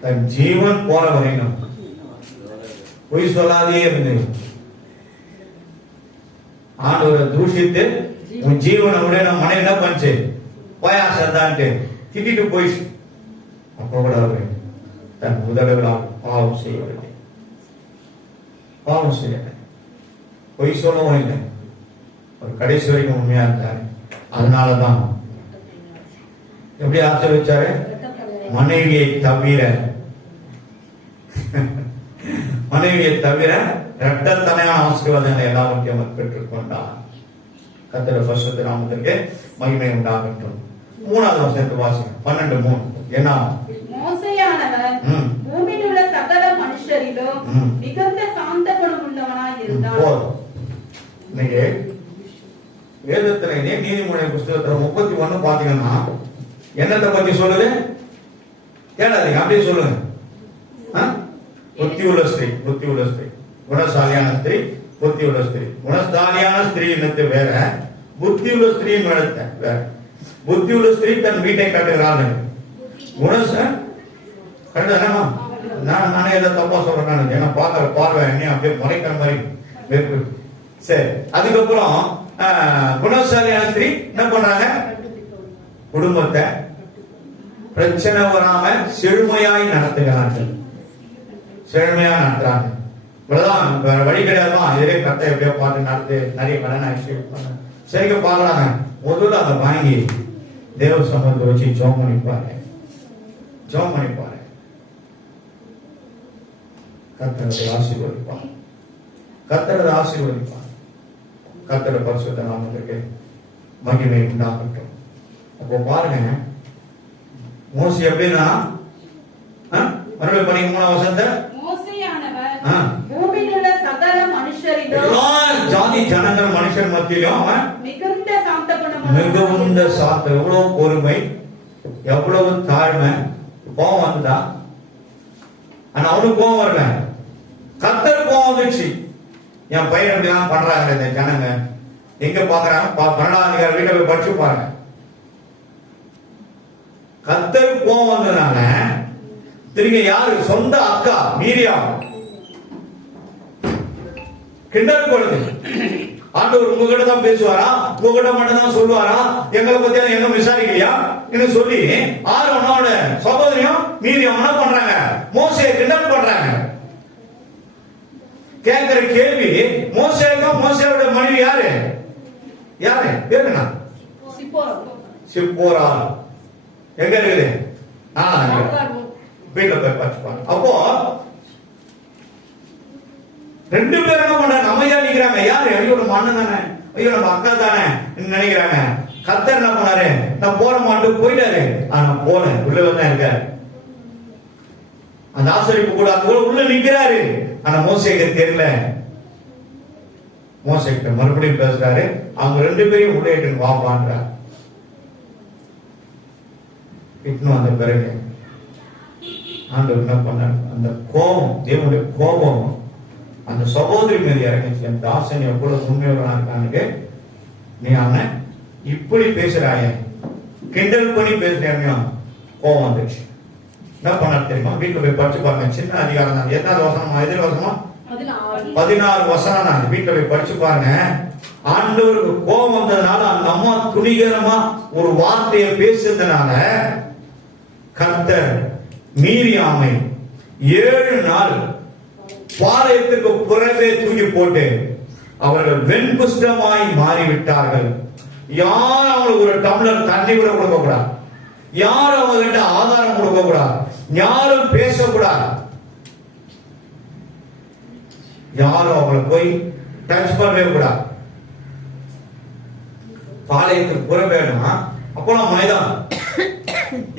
தன் ஜீவன் போற வரைக்கும் பொய் சொல்லாதே இருந்தது. ஆண்டவரை தூஷித்து உன் ஜீவனை விட நம்ம மனை என்ன பண்ணுச்சு, போயாசந்தான்ட்டு திட்டிட்டு போயிடுச்சு. அப்ப கூட அவர் தன் உதடுகளால் பாவம் செய்யவில்லை. பாவம் செய்யலை, பொய் சொல்லவும் இல்லை. ஒரு கடைசி வரைக்கும் உண்மையா இருந்தாரு. அதனாலதான் எப்படி ஆச்சரிச்சாரு, மனைவியை தவிர இரட்டத்தனையான ஆசீர்வாதங்களை எல்லாவற்றையும் அவர் பெற்றுக் கொண்டார். கர்த்தருடைய பரிசுத்த நாமத்திற்கு மகிமை உண்டாகட்டும். 3வது வசனத்தை வாசிங்க. 12:3. என்ன? மோசேயானவர் பூமியில் உள்ள சகல மனுஷரிலும் மிகுந்த சாந்த குணம் உள்ளவனாய் இருந்தார். இன்னைக்கு வேதத்துல நீதிமொழி புஸ்தகத்துல 31 பாத்தீங்கன்னா என்னத்தை பத்தி சொல்லுது? கேளாதீங்க, அப்படியே சொல்லுங்க. புத்தியுள்ள ஸ்திரீ, குணசாலியான ஸ்திரீ, புத்தியுள்ள ஸ்திரீ. குணசாலியான ஸ்திரீ என்னது வேற, புத்தியுள்ள ஸ்திரீ வேற. புத்தியுள்ள ஸ்திரீ தன் வீட்டை கட்டுகிறாள். நானே ஏதோ தப்பா சொல்றேன், ஏன்னா பாக்குற பார்வை என்ன அப்படியே மறைக்கிற மாதிரி. சரி, அதுக்கப்புறம் குணசாலியான ஸ்திரீ என்ன பண்றாங்க, குடும்பத்தை பிரச்சனை வராம செழுமையாய் நடத்துகிறார்கள். வேற வழி கிடையாதுமா, இதே கட்டை எப்படியோ பார்த்து நடத்து, நிறைய கடன் ஆயிடுச்சு சரிக்க பாக்குறாங்க. முதல்ல அதை வாங்கி தேவ சமூகத்தை வச்சு ஜெபம் பண்ணிப்பாரு. கர்த்தரை ஆசீர்வதிப்பார். கர்த்தருடைய பரிசுத்த நாமத்திற்கு மகிமை உண்டாகட்டும். அப்போ பாருங்க, மோசே எப்படின்னா மறுபடியும் படிக்க 3வது வசனத்தை, பூமியில் உள்ள சகல மனுஷரிலும் எல்லா ஜாதி ஜனங்கள் மனுஷர் மத்தியிலும் அவன் மிகுந்த சாந்த குணம், எவ்வளவு பொறுமை, எவ்வளவு தாழ்மை. கோபம் வந்துதா? ஆனா அவனுக்கு கோபம் வரல, கர்த்தர் கோபம் வந்துச்சு. என் பையன் இப்படிலாம் பண்றாங்க இந்த ஜனங்க, எங்க பாக்குறாங்க? 12ஆம் அதிகாரம் வீட்டை போய் படிச்சு பாருங்க. கர்த்தர் கோபம் வந்ததுனால திரும்பி யாரு, சொந்த அக்கா மீரியாம் கிண்டல் பண்ணுது. ஆண்டவர் உங்ககிட்ட தான் பேசுவாரா, உங்ககிட்ட மட்டும் தான் சொல்லுவாரா, எங்களை பத்தி எங்க விசாரிக்கலையா என்று சொல்லி ஆரோனோட சகோதரியும் மீரியாம் என்ன பண்றாங்க, மோசேயை கிண்டல் பண்றாங்க. கேட்கிற கேள்வி, மோசேக்கும் மோசேயோட மனைவி யாரு பேருங்க? சிப்போரா. எங்க இருக்குது? வீட்டுல போய் பார்த்துப்பாங்க. அப்போ 2 பேரும் என்ன பண்றாங்க, அமைதியா நிக்கிறாங்க. யாரு? ஐயோ நம்ம அண்ணன் தானே, ஐயோ நம்ம அக்கா தானே நினைக்கிறாங்க. கர்த்தர் என்ன பண்ணாரு, நான் போற மாட்டு போயிட்டாரு. ஆனா போனேன், உள்ளதான் இருக்காரு. அந்த ஆசரிப்பு கூட உள்ள நிக்கிறாரு. ஆனா மோசேக்கு தெரியல. மோசேக்கிட்ட மறுபடியும் பேசுறாரு. அவங்க 2 பேரையும் உள்ளே வாப்பான்றார். இன்னும் அந்த பிறகு ஆண்டவர் என்ன பண்ணார், அந்த கோபம், தேவனுடைய கோபம் அந்த அந்த சகோதரி மீது இறங்கிச்சு. என் தாசன் எவ்வளவு உண்மையுள்ளவனா இருக்கானுக்கு, நீ அண்ணன் இப்படி பேசுறாய, கிண்டல் பண்ணி பேசுறேன், கோபம் வந்துச்சு. என்ன பண்ண தெரியுமா? வீட்டுல போய் படிச்சு பாருங்க. சின்ன அதிகாரம் தான். எத்தனாவது வசனமா? எதில் வசனமா? 16 வசனம் தான். வீட்டுல போய் படிச்சு பாருங்க. ஆண்டவருக்கு கோபம் வந்ததுனால அந்த அம்மா துணிகரமா ஒரு வார்த்தையை பேசுறதுனால கர்த்தர் மீரியாமை 7 நாள் பாளையத்துக்கு புறவே தூக்கி போட்டு அவர்கள் வெண்குஷ்டமாய் மாறிவிட்டார்கள். யார் அவங்களுக்கு ஒரு டம்ளர் தண்ணி கூட கொடுக்க கூடாது, யாரும் அவங்க கிட்ட ஆதாரம் கொடுக்க கூடாது, யாரும் பேசக்கூடாது, யாரும் அவங்களை போய் டச் பண்ணவே கூடாது. பாளையத்துக்கு புற வேணுமா? அப்பெல்லாம் மைதானம்,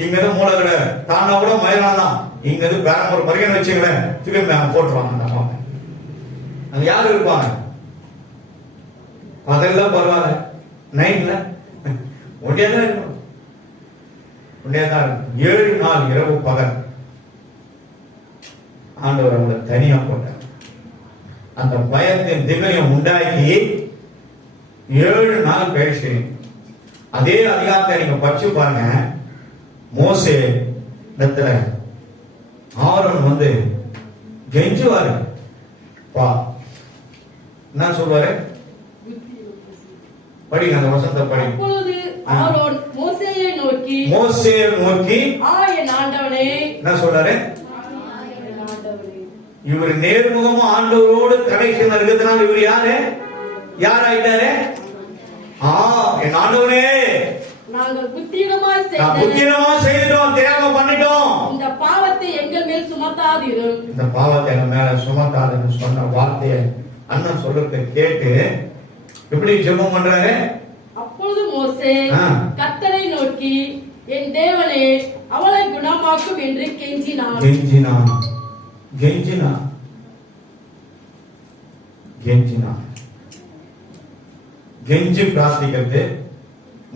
இங்க இருந்து மூலகட தாண்டா கூட மைதானம் தான். இங்க இருந்து பெரம்பூர் வரைக்கும் வச்சுங்களேன், திரும்பி போட்டுருவாங்க. அங்க யாரு இருப்பாங்க? அதெல்லாம் பரவாயில்ல, நைட்ல ஒண்டியாதான் இருக்கணும், ஒண்டியாதான் இருக்கணும். 7 நாள் இரவு பகல் ஆண்டவர் அவங்களை தனியா போட்டார். அந்த பயத்தின் திகழையும் உண்டாக்கி 7 நாள் கழிச்சு அதே அதிகாரத்தை நீங்க படிச்சு பாருங்க. மோசே இடத்துல ஆரோன் வந்து கெஞ்சுவாரு. பா என்ன சொல்வாரு? படிங்க அந்த வசனத்தை படி. அப்பொழுது ஆரோன் மோசேயை நோக்கி என் ஆண்டவனே என்ன சொல்றாரு? இவர் நேர்முகமா ஆண்டவரோடு கனெக்ஷன் இருக்கிறதுனால இவர் யார் ஆயிட்டாரு? என் ஆண்டவனே, நாங்கள் புத்திரமாய் செய்துட்டோம், தியாகம் பண்ணிட்டோம், இந்த பாவத்தை எங்கள் மேல் சுமத்தாதீரும், இந்த பாவத்தை எங்க மேல சுமத்தாதுன்னு சொன்ன வார்த்தையை அண்ணன் சொல்றதை கேட்டு எப்படி ஜெபம் பண்றாரு? அப்பொழுது மோசே கர்த்தரை நோக்கி, என் தேவனே அவளை குணமாக்கும் என்று கெஞ்சி பிரார்த்திக்கிறது,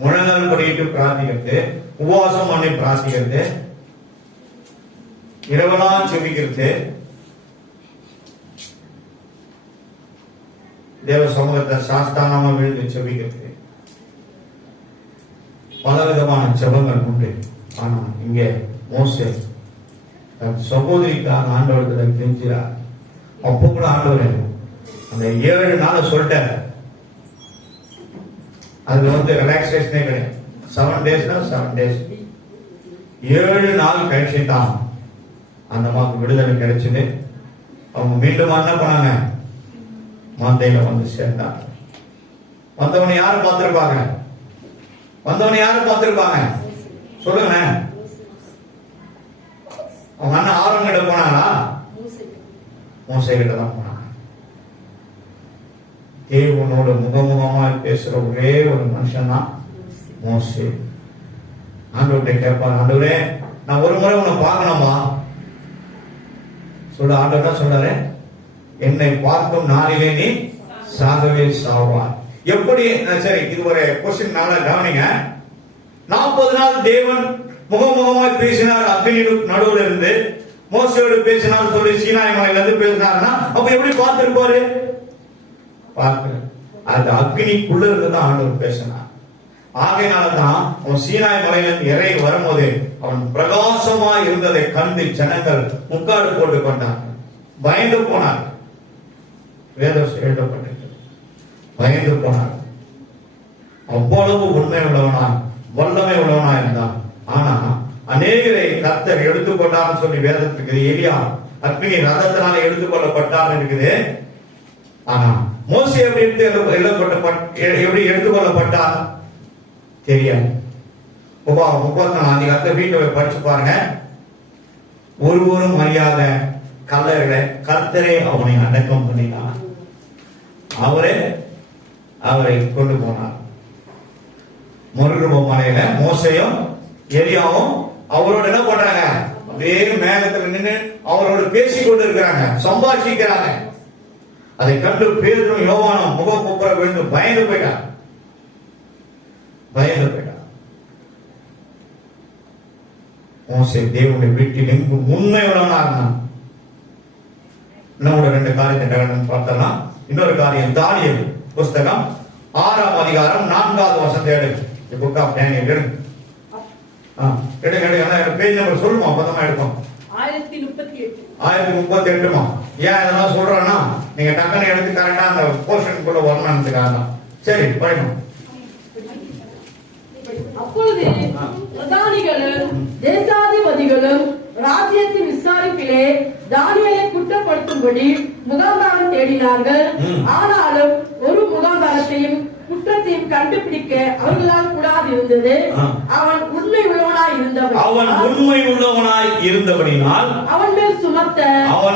முழங்கால் படிட்டு பிரார்த்திக்கிறது, உபவாசம் பண்ணி பிரார்த்திக்கிறது, இரவெல்லாம் செபிக்கிறது, தேவ சமூகத்தை சாஸ்தானமா விழுந்து செபிக்கிறது, பலவிதமான ஜெபங்கள் உண்டு. ஆனா இங்கே மோசே தன் சகோதரிக்காக ஆண்டவரத்தில் கெஞ்சிறார். அப்போ கூட ஆண்டவர் அந்த 7 நாளை சொல்லிட்டார். அதுல வந்து ரிலாக்ஸேஷனே கிடையாது. 7 டேஸ்னா 7 டேஸ். 7 நாள் கழிச்சு தான் அந்த அம்மாவுக்கு விடுதலை கிடைச்சது. அவங்க மீண்டும் என்ன பண்ணாங்க? மந்தையில வந்து சேர்ந்தாங்க. வந்தவனை யாரு பார்த்திருப்பாங்க? சொல்லுங்க. அவங்க அண்ணன் ஆரோன் கிட்ட போனாங்களா? மோசே கிட்ட தான் போனாங்க. தேவனோட முகமுகமா பேசுற ஒரே ஒரு மனுஷன் தான் மோசே. ஆண்டவர்கிட்ட கேட்பாங்க, ஆண்டவரே நான் ஒரு முறை உன்னை பார்க்கணுமா? சொல்ல ஆண்டவர் தான் சொல்றாரு, என்னை பார்க்கும் நாளிலே நீ சாகவே சாவாய். எப்படி? சரி, இது ஒரு கொஸ்டின் நாள கவனிங்க. 40 நாள் தேவன் முகமுகமாய் பேசினார் அக்னி நடுவில் இருந்து. மோசேயோடு பேசினார் சொல்லி சீனாய் மலையில இருந்து பேசினார்னா அப்ப எப்படி பார்த்திருப்பாரு? அது அக்னிக்குள்ள இருந்துதான் ஆண்டவர் பேசினார். ஆகையினால்தான் அவன் சீனாய் மலையில இறங்கி வரும்போது அவன் பிரகாசமா இருந்ததை கண்டு ஜனங்கள் முக்காடு போட்டு கொண்டார்கள், பயந்து போனார். வேதம் எழுதப்பட்டது, பயந்து போனார். அவ்வளவு உண்மை உள்ளவனாய் வல்லமை உள்ளவனா இருந்தான். ஆனா அநேகரை கர்த்தர் எடுத்துக்கொண்டார் சொல்லி வேதத்துக்கு எலியா அக்னி ரதத்தினால எடுத்துக்கொள்ளப்பட்டார் இருக்குது. ஆனா மோசே எப்படி எப்படி எடுத்துக்கொள்ளப்பட்டார் தெரியாது. 34 அதிகாரத்தை வீட்டை படிச்சு பாருங்க. ஒருவரும் அறியாத கல்லறை கர்த்தரே அவனை அடக்கம் பண்ணினார். அவரை கொண்டு போனார். மறுரூப மலையில மோசேயும் எலியாவும் அவரோட என்ன பண்றாங்க? வேறு மேகத்துல நின்று அவரோட பேசிக் கொண்டு இருக்கிறாங்க, சம்பாஷிக்கிறாங்க. அதை கண்டு பேதுரும் யோவானும் முகம் குப்புற விழுந்து பயந்து போயிட்டார். மோசே தேவனுடைய வீட்டில் எங்கும் உண்மை உள்ளவனா இருந்தான். இன்னொரு 2 காரியத்தை பார்த்தோம்னா, இன்னொரு காரியம் தானியேல் புஸ்தகம் 6ஆம் அதிகாரம் 4வது வசனத்தை எடுங்க. The book of Daniel எடுங்க. எடுங்க பேஜ் நம்பர் சொல்லுமா, அப்பதான் எடுப்போம். 1038மா. ஏன் இதெல்லாம் சொல்றேன்னா, நீங்க டக்குன்னு எடுத்து கரெக்டா அந்த போர்ஷனுக்குள்ள வரணும்ன்றதுக்காக தான். சரி, படிக்கணும். அப்பொழுது பிரதானிகளும் தேசாதிபதிகளும் ராஜ்யத்தின் விசாரிப்பிலே தானியேலை குற்றப்படுத்தும்படி முகாந்தாரம் தேடினார்கள். ஆனாலும் ஒரு முகாந்தாரத்தையும் குற்றத்தையும் கண்டுபிடிக்க அவர்களால் கூடாது இருந்தது. அவன் உண்மை உள்ளவனாய் இருந்தபடினால் அவன்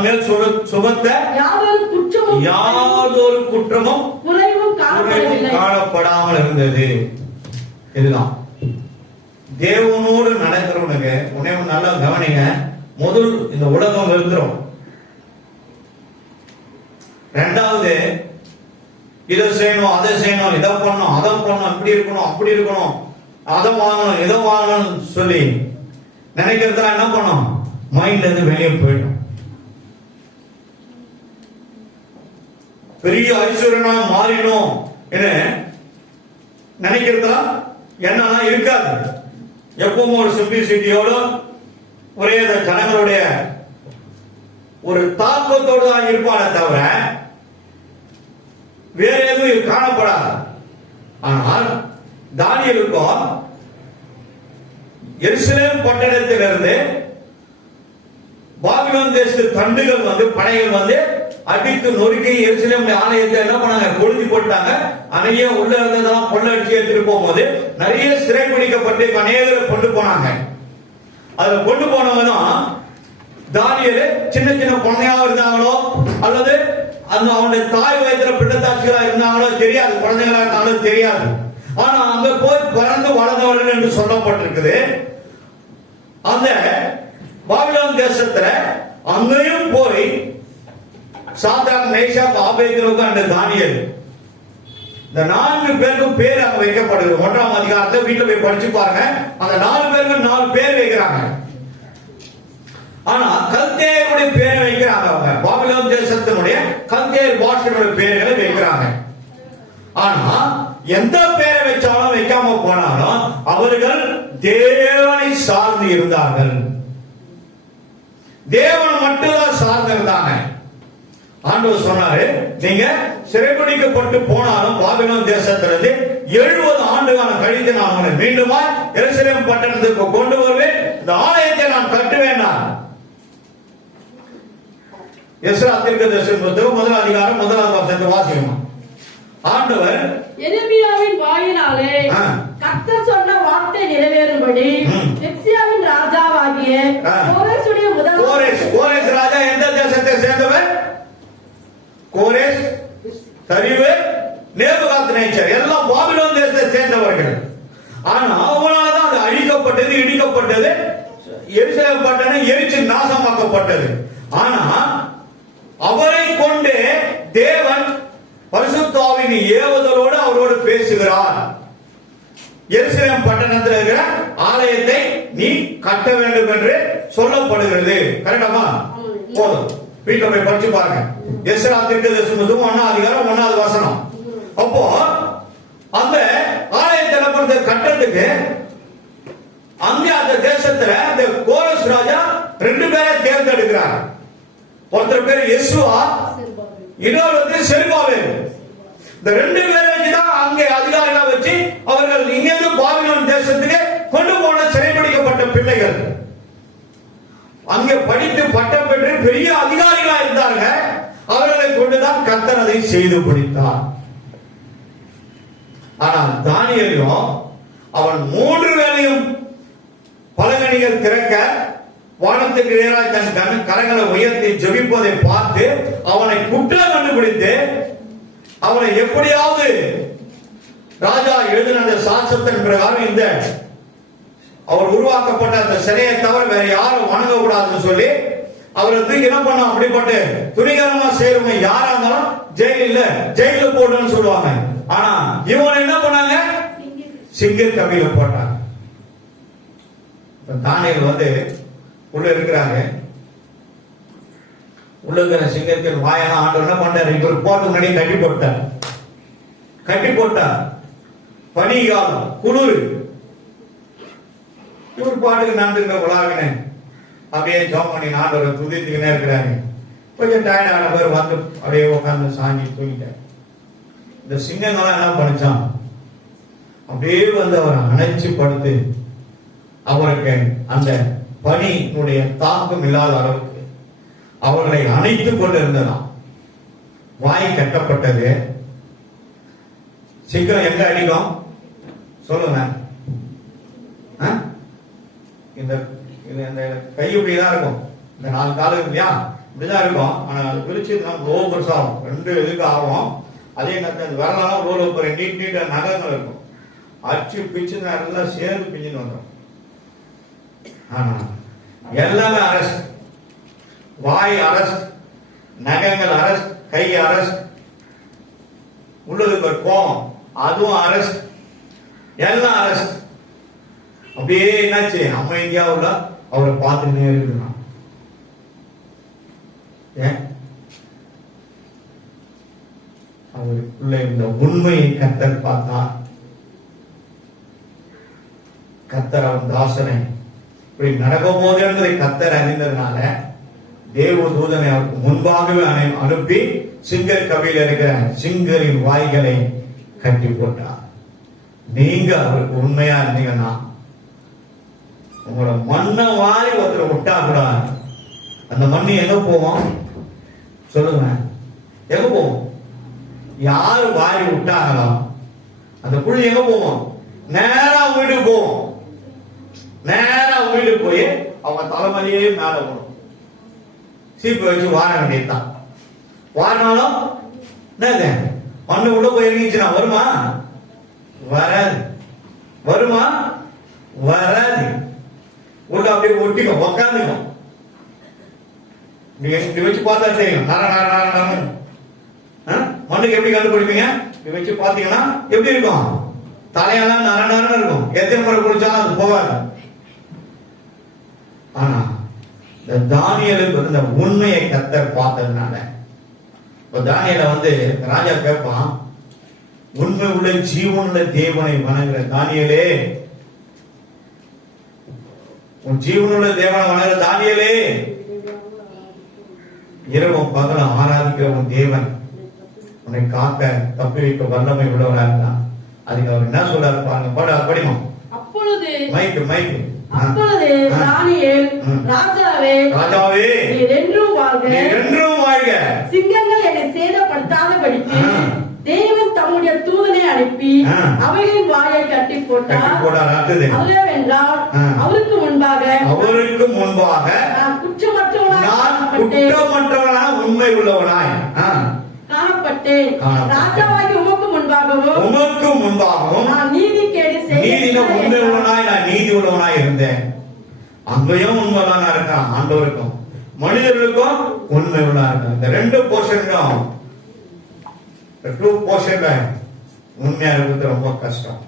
மேல் சுமத்த யாதொரு குற்றமும் குறைவும் காணப்படாமல் இருந்தது. இதுதான் தேவனோடு நடக்கிறவனுக்கு. உன்னை நல்லா கவனிங்க. முதல் இந்த உலகம் இருக்கிறோம். 2வது இதை செய்யணும், அதை செய்யணும், இதை பண்ணணும், அதை பண்ணணும், இப்படி இருக்கணும், அப்படி இருக்கணும், அதை வாங்கணும், இதை வாங்கணும் சொல்லி நினைக்கிறதா என்ன பண்ணும்? மைண்ட்ல இருந்து வெளியே போயிடும். பெரிய ஐஸ்வர்யனா மாறிடும் என்ன நினைக்கிறதா என்னன்னா இருக்காது. எப்பவும் ஒரு சிம்பிளிசிட்டியோட ஒரே ஜனங்களுடைய ஒரு தாக்கத்தோடு தான் இருப்பானே தவிர வேற எதுவும் காணப்படாது. ஆனால் தானியேலுக்கும் எருசலேம் பட்டணத்திலிருந்து பாபிலோன் தேசத்து தண்டுகள் படைகள் அடித்து நொறுக்கி எருசலேம் ஆலயத்தை என்ன பண்ணாங்க? கொளுத்தி போட்டாங்க. அனைய உள்ள இருந்ததெல்லாம் கொள்ளடிச்சு எடுத்துட்டு போகும்போது நிறைய சிறைப்பிடிக்கப்பட்டு அநேகரை கொண்டு போனாங்க. அதுல கொண்டு போனவங்க தான் தானியேல். சின்ன சின்ன குழந்தையா இருந்தாங்களோ அல்லது அந்த அவனுடைய தாய் வயதுல பிள்ளைத்தாட்சிகளா இருந்தாங்களோ தெரியாது, குழந்தைகளா இருந்தாலும் தெரியாது. ஆனா அங்க போய் பிறந்து வளர்ந்தவர்கள் என்று சொல்லப்பட்டிருக்குது. அந்த பாபிலோன் தேசத்துல அங்கேயும் போய் சாத்ராக், மேஷாக், ஆபேத்நேகோ என்ற தானியேல் இந்த 4 பேருக்கும் பேர் அங்க வைக்கப்படுது. 1ஆம் அதிகாரத்தை வீட்டுல போய் படிச்சு பாருங்க. அந்த 4 பேருக்கு 4 பேர் வைக்கிறாங்க. ஆனா கல்தேயருடைய பேரை வைக்கிறாங்க. அவங்க பாபிலோன் தேசத்தினுடைய கல்தேயர் பாஷையோட பேர்களை வைக்கிறாங்க. ஆனா எந்த பேரை வச்சாலும் வைக்காம போனாலும் அவர்கள் தேவனை சார்ந்து இருந்தார்கள். தேவனை மட்டும்தான் சார்ந்து இருந்தாங்க. ஆண்டவர் சொன்னாரு, நீங்க சிறைபிடிக்கப்பட்டு போனாலும் பாபிலோன் தேசத்திலிருந்து 70 ஆண்டுகாலம் கழித்து நான் உங்களை மீண்டுமா எருசலேம் பட்டணத்துக்கு கொண்டு வருவேன், இந்த ஆலயத்தை நான் கட்டுவேன். எஸ்ரா தீர்க்கதரிசி புத்தகம் 1ஆம் அதிகாரம் 1ஆம் வசனத்தை வாசிக்கணும். ஆண்டவர் எரேமியாவின் வாயினாலே கர்த்தர் சொன்ன வார்த்தை நிறைவேறும்படி எக்ஸியாவின் ராஜாவாகிய கோரேசுடைய கோரேஸ் ராஜா எந்த தேசத்தை சேர்ந்தவர்? கோரேஸ், சரிவு, நேபுகாத்நேச்சர் எல்லாம் பாபிலோன் தேசத்தை சேர்ந்தவர்கள். ஆனா அவங்களாலதான் அது அழிக்கப்பட்டது, இடிக்கப்பட்டது, எருசலேம் பட்டணம் எரிச்சு நாசமாக்கப்பட்டது. ஆனா அவரை கொண்டு தேவன் பரிசுத்த ஆவியின் ஏவுதலோடு அவரோடு பேசுகிறார். எருசலேம் பட்டணத்தில் இருக்கிற ஆலயத்தை நீ கட்ட வேண்டும் என்று சொல்லப்படுகிறது. கரெக்டாமா? போதும், வீட்டுல போய் படிச்சு பாருங்க. எஸ்ரா தீர்க்கதரிசி புத்தகம் 1ஆம் அதிகாரம் 1வது வசனம். அப்போ அந்த ஆலயத்தை கட்டத்துக்கு அங்கே அந்த தேசத்துல அந்த கோரஸ் ராஜா 2 பேரை தேர்ந்தெடுக்கிறார். ஒருத்தர் பேர் யெசுவா, இன்னொரு செருபாபேல். இந்த 2 பேரை வச்சுதான் அங்கே அதிகாரிகளா வச்சு அவர்கள் இங்கிருந்து பாபிலோன் தேசத்துக்கு கொண்டு போன சிறைபிடிக்கப்பட்ட பிள்ளைகள். அங்கே படித்து பட்டம் பெற்று பெரிய அதிகாரிகளா இருந்தாங்க. அவர்களை கொண்டுதான் கர்த்தர் அதை செய்து முடித்தார். ஆனால் தானியேலும் அவன் 3 வேளையும் பலகணிகள் திறக்க வானத்துக்கு நேராக தன் கரங்களை உயர்த்தி ஜெபிப்பதை பார்த்து அவனை குற்றம் கண்டுபிடித்து அவனை எப்படியாவது ராஜா எழுதின அந்த சாசத்தின் பிரகாரம் இந்த அவர் உருவாக்கப்பட்ட அந்த சிலையை தவிர வேற யாரும் வணங்க கூடாதுன்னு சொல்லி அவரை தூக்கி என்ன பண்ண, அப்படிப்பட்ட துணிகரமா செய்யறவங்க யாரா இருந்தாலும் ஜெயில போடுன்னு சொல்லுவாங்க. ஆனா இவன் என்ன பண்ணாங்க? சிங்க கவியில போட்டாங்க. தானியேல் உள்ள இருக்கிறாங்க. உள்ள இருக்கிற சிங்கத்தின் வாயெல்லாம் ஆண்டவர் என்ன பண்ணாரு, இவர் போட்டு முன்னாடி கட்டி போட்டார். பனி காலம், குளிர், இவர் பாட்டுக்கு நடந்துக்கிட்ட உலாவினேன் அப்படியே ஜோம் பண்ணி ஆண்டவரை துதித்துக்கினே இருக்கிறாங்க. கொஞ்சம் டயர்ட் ஆன பேர் வந்து அப்படியே உட்காந்து சாஞ்சி தூங்கிட்டார். இந்த சிங்கங்கள்லாம் என்ன பண்ணிச்சான், அப்படியே வந்து அவரை அணைச்சு படுத்து அவருக்கு அந்த பனியினுடைய தாக்கம் இல்லாத அளவுக்கு அவர்களை அணைத்துக் கொண்டிருந்ததாம். வாய் கட்டப்பட்டது. சிங்கம் எங்க அடிக்கும் சொல்லுங்க. இந்த கை இப்படிதான் இருக்கும், இந்த 4 காலம் இல்லையா இப்படிதான் இருக்கும். ஆனா அது பிரிச்சு ரொம்ப பெருசா ஆகும், 2 இதுக்கு ஆகும். அதே நேரத்தில் வரலாம் ஒரு நீட்ட நகங்கள் இருக்கும், அச்சு பிச்சு எல்லாம் சேர்ந்து பிஞ்சுன்னு வந்துடும். ஆனா எல்லாமே அரசு, வாய் அரசு, நகங்கள் அரசு, கை அரசு, உள்ளதுக்கு ஒரு கோபம் அதுவும் அரசு, எல்லாம் அரசு. அப்படியே என்னாச்சு, அமைதியாவுல அவரை பார்த்துக்கிட்டே இருக்கணும். ஏன் அவருக்குள்ள இந்த உண்மையை கர்த்தர் பார்த்தா, கர்த்தர் அவன் தாசனை இப்படி நடக்கும் போது என்பதை கர்த்தர் அறிந்ததுனால தேவ தூதனை அவருக்கு முன்பாகவே அனுப்பி சிங்கர் கவியில் இருக்கிற சிங்கரின் வாய்களை கட்டி போட்டார். நீங்க அவருக்கு உண்மையா இருந்தீங்கன்னா உங்களோட மண்ணை வாரி ஒருத்தர் விட்டா கூட அந்த மண்ணு எங்க போவோம் சொல்லுங்க, எங்க போவோம்? யாரு வாரி விட்டாங்களோ அந்த புள்ளி எங்க போவோம்? நேரா வீட்டுக்கு போவோம். நேரா வீட்டுக்கு போய் அவங்க தலைமையிலே மேல போகணும். சீப்பை வச்சு வார வேண்டியதுதான். வாரினாலும் என்னது, மண்ணு உள்ள போய் இறங்கிச்சுன்னா வருமா? வராது. வருமா? வராது. உள்ள அப்படியே ஒட்டிக்கும், உக்காந்துக்கும். இப்படி வச்சு பார்த்தா தெரியும். மண்ணுக்கு எப்படி கண்டுபிடிப்பீங்க? இப்படி வச்சு பாத்தீங்கன்னா எப்படி இருக்கும்? தலையெல்லாம் நரநரன்னு இருக்கும். எத்தனை முறை குடிச்சாலும் அது போகாது. ஆனா இந்த தானியலுக்கு இந்த உண்மையை கர்த்தர் பார்த்ததுனால, இப்ப தானியலை வந்து ராஜா கேட்பான், உண்மை உள்ள ஜீவனுள்ள தேவனை வணங்குற தானியலே, உன் ஜீவனுள்ள தேவனை வணங்குற தானியலே, இரவும் பகலும் ஆராதிக்கிற உன் தேவன் உன்னை காக்க தப்பி வைக்க வல்லமை உள்ளவரா இருந்தான். அதுக்கு அவர் என்ன சொல்றாரு பாருங்க, படிமா. அப்பொழுது மைக்கு அப்பொழுது தானியேல், ராஜாவே நீர் என்றும் வாழ்க, சிங்கங்கள் என்னை சேதப்படுத்தாதபடிக்கு தேவன் தம்முடைய தூதனை அனுப்பி அவைகளின் வாயை கட்டி போட்டார். அதுவென்றால் அவருக்கு முன்பாக நான் குற்றமற்றவனாய் உண்மை உள்ளவனாய் காணப்பட்டேன். ராஜாவாகி உமக்கு முன்பாகவும் நான் நீதிகேடு செய்ய உண்மை உள்ளவனாய், நான் நீதி உள்ளவனாய் இருந்தேன். அங்கேயும் உண்மைதான் இருக்கான். ஆண்டவருக்கும் மனிதர்களுக்கும் உண்மை உள்ளா இருக்கான். இந்த 2 போர்ஷனுக்கும் 2 போர்ஷன்ல உண்மையா இருக்கிறது ரொம்ப கஷ்டம்.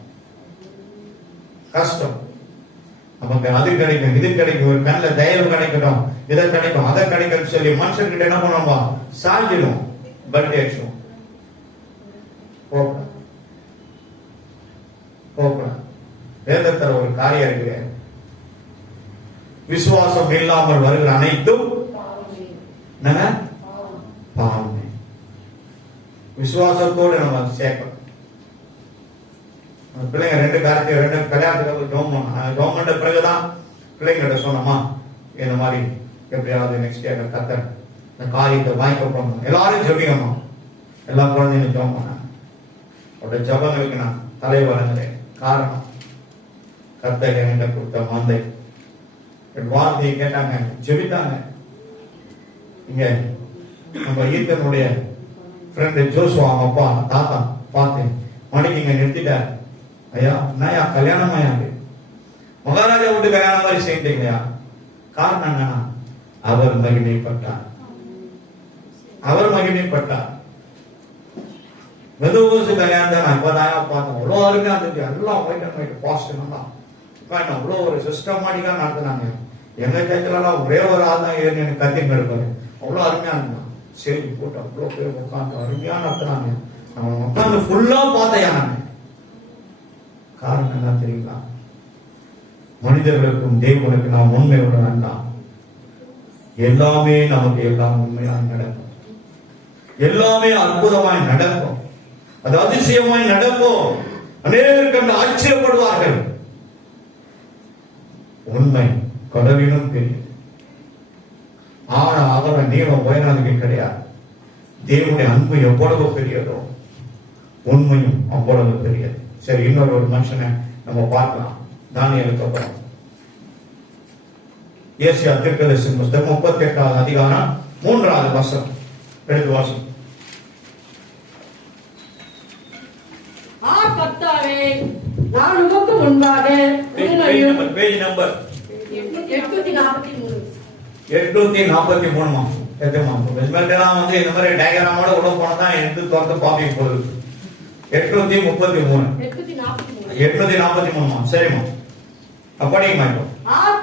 நமக்கு அது கிடைக்கும், இது கிடைக்கும், ஒரு கண்ணில் தயவு கிடைக்கணும், இதை கிடைக்கும், அதை கிடைக்கும் சொல்லி மனுஷன்கிட்ட என்ன பண்ணுவோம்? சாஞ்சிடும், பல்டி அடிச்சும் வேதத்துல ஒரு காரியம் இருக்கு, விசுவாசம் இல்லாமல் வருகிற அனைத்தும் பாவமே. விசுவாசத்தோடு நம்ம சேர்க்கணும். பிள்ளைங்க 2 காரியத்தையும் 2 கல்யாணத்துக்கு ஜோம் பண்ண பிறகுதான் பிள்ளைங்கிட்ட சொன்னோமா, இந்த மாதிரி எப்படியாவது நெக்ஸ்ட் இயர் கர்த்தர் இந்த காரியத்தை வாய்க்க போகணும். எல்லாரும் ஜெபிக்கணும். எல்லா குழந்தைங்களும் ஜெபம் பண்ணாங்க. அவருடைய ஜெபங்களுக்கு நான் தலை வழங்குறேன். காரணம், கர்த்தர் என்கிட்ட கொடுத்த மந்தை வார்த்தையை கேட்டாங்க, ஜெபித்தாங்க. இங்க நம்ம ஈத்தனுடைய ஃப்ரெண்டு ஜோசுவா அப்பா தாத்தா பார்த்து மணிக்கு இங்க நிறுத்திட்டார். ஐயா என்னையா கல்யாணம் ஆயா, மகாராஜா விட்டு கல்யாணம் மாதிரி செய்யிட்டீங்களா? காரணம் என்னன்னா அவர் மகிமைப்பட்டார். மெதுவசு கல்யாணத்தை நான் இப்பதான் பார்த்தோம். அவ்வளோ அருமையா இருந்துச்சு. எல்லாம் ஒயிட் அண்ட் ஒயிட் பாஸ்ட் தான் அவ்வளோ ஒரு சிஸ்டமாட்டிக்கா நடத்தினாங்க. எங்க சேர்க்கலாம் ஒரே ஒரு ஆள் தான் ஏறி எனக்கு கத்தின்னு இருப்பாரு. அவ்வளோ அவ்வளவு அருமையான செய்தி போட்டு அவ்வளவு பேர் உட்காந்து அருமையான நடத்துறாங்க. அவன் உட்காந்து ஃபுல்லா பார்த்தையா நான். காரணம் என்ன தெரியுங்களா? மனிதர்களுக்கும் தேவனுக்கு நாம் உண்மை உள்ள வேண்டாம். எல்லாமே நமக்கு எல்லாம் உண்மையாக நடக்கும், எல்லாமே அற்புதமாய் நடக்கும், அது அதிசயமாய் நடக்கும். அநேகர் கண்டு ஆச்சரியப்படுவார்கள். உண்மை கடலிலும் பெரியது, ஆனா அவர நீளம் உயர்ந்ததுக்கு கிடையாது. தேவனுடைய அன்பு எவ்வளவு பெரியதோ உண்மையும் அவ்வளவு பெரியது. சரி, இன்னொரு மனுஷனை நம்ம பார்க்கலாம். தானியேலுக்கு அப்புறம் ஏசாயா தீர்க்கதரிசியின் புத்தகம் 38வது அதிகாரம் 3வது வசனம் எடுத்து வாசி. கர்த்தாவே, நான் உமக்கு முன்பாக உண்மையும் பேஜ் நம்பர் 843 843 வந்து இந்த மாதிரி டயக்ராமோட உள்ள போனதான் எடுத்து திறந்து பாப்பீங்க போகுது. 833 843 சரிம்மா, அப்படிங்கம்மா.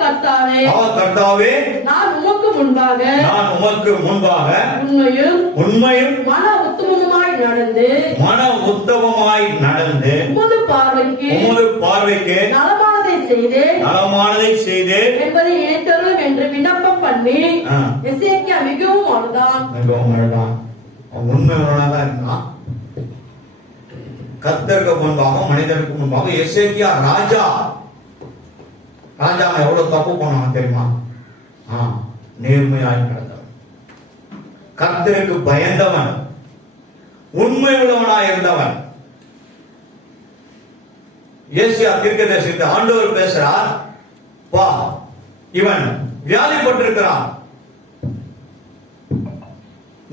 கர்த்தாவே, நான் உமக்கு முன்பாக உண்மையும் மன உத்தமமாய் நடந்து உமது பார்வைக்கு நலமானதை செய்தேன் என்பதை நினைத்தருளும் என்று விண்ணப்பம் பண்ணி எசேக்கியா மிகவும் அழுதான். உண்மை தான் இருந்தான். கர்த்தருக்கு முன்பாக மனிதனுக்கு முன்பாக எசேக்கியா ராஜா எவ்வளவு தப்பு பண்ணான் தெரியுமா? நேர்மையாய் நடந்தவன், கர்த்தருக்கு பயந்தவன், உண்மை உள்ளவனாய் இருந்தவன். ஏசாயா தீர்க்கதரிசி ஆண்டவர் பேசுறார், வா, இவன் வியாதிப்பட்டிருக்கிறான்,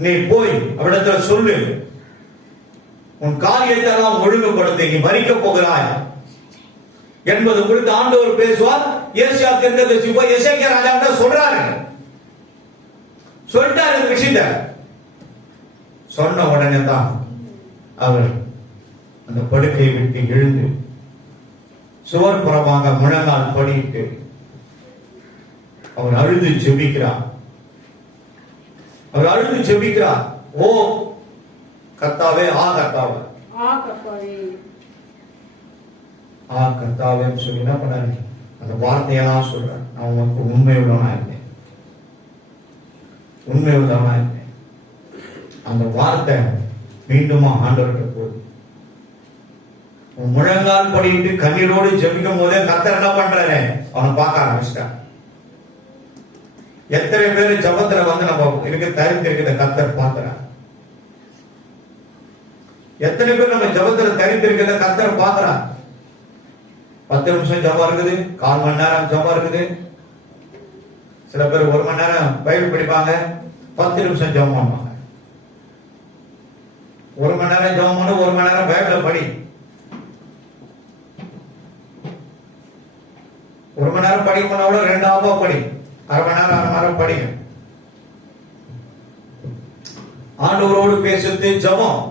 நீ போய் அவரிடத்துல சொல்லு, உன் காரியத்தை எல்லாம் ஒழுங்குபடுத்தி நீ மரிக்க போகிறாய் என்பது குறித்து ஆண்டவர் பேசுவார். ஏசாயா தீர்க்கதரிசி போய் எசேக்கியா ராஜா சொல்றாரு, சொல்லிட்டாரு இந்த விஷயத்தை. சொன்ன உடனே தான் அவர் அந்த படுக்கையை விட்டு எழுந்து சுவர் புறமாக முழங்கால் படியிட்டு அவர் அழுது ஜெபிக்கிறார். ஓ கர்த்தாவே, கர்த்தாவே சொல்லி என்ன பண்ணாரு? அந்த வார்த்தையெல்லாம் சொல்றேன், நான் உனக்கு உண்மை உள்ளவனா இருந்தேன். அந்த வார்த்தை மீண்டுமா ஆண்டவர்கிட்ட போகுது. முழங்கால் படிட்டு கண்ணீரோடு ஜெபிக்கும் போதே கர்த்தர் என்ன பண்றாரு? அவனை பார்க்க ஆரம்பிச்சிட்டான். எத்தனை பேர் ஜபத்துல வந்து நம்ம தரித்திருக்கிற கர்த்தர் பார்க்கிறார். எத்தனை பேர் நம்ம ஜபத்துல தரித்திருக்கிறத கர்த்தர் பார்க்கிறார். 10 நிமிஷம் ஜபம் இருக்குது, 1/4 மணி நேரம் ஜபம் இருக்குது. சில பேர் 1 மணி நேரம் பைபிள் படிப்பாங்க, 10 நிமிஷம் ஜபம் பண்ணுவாங்க. 1 மணி நேரம் ஜபம் பண்ண 1 மணி நேரம் பைபிள படி. 1 மணி நேரம் படிக்க போனா கூட 2 ஆபா படி, 1/2 மணி நேரம் படிங்க. ஆண்டவரோடு பேசுறது ஜபம்.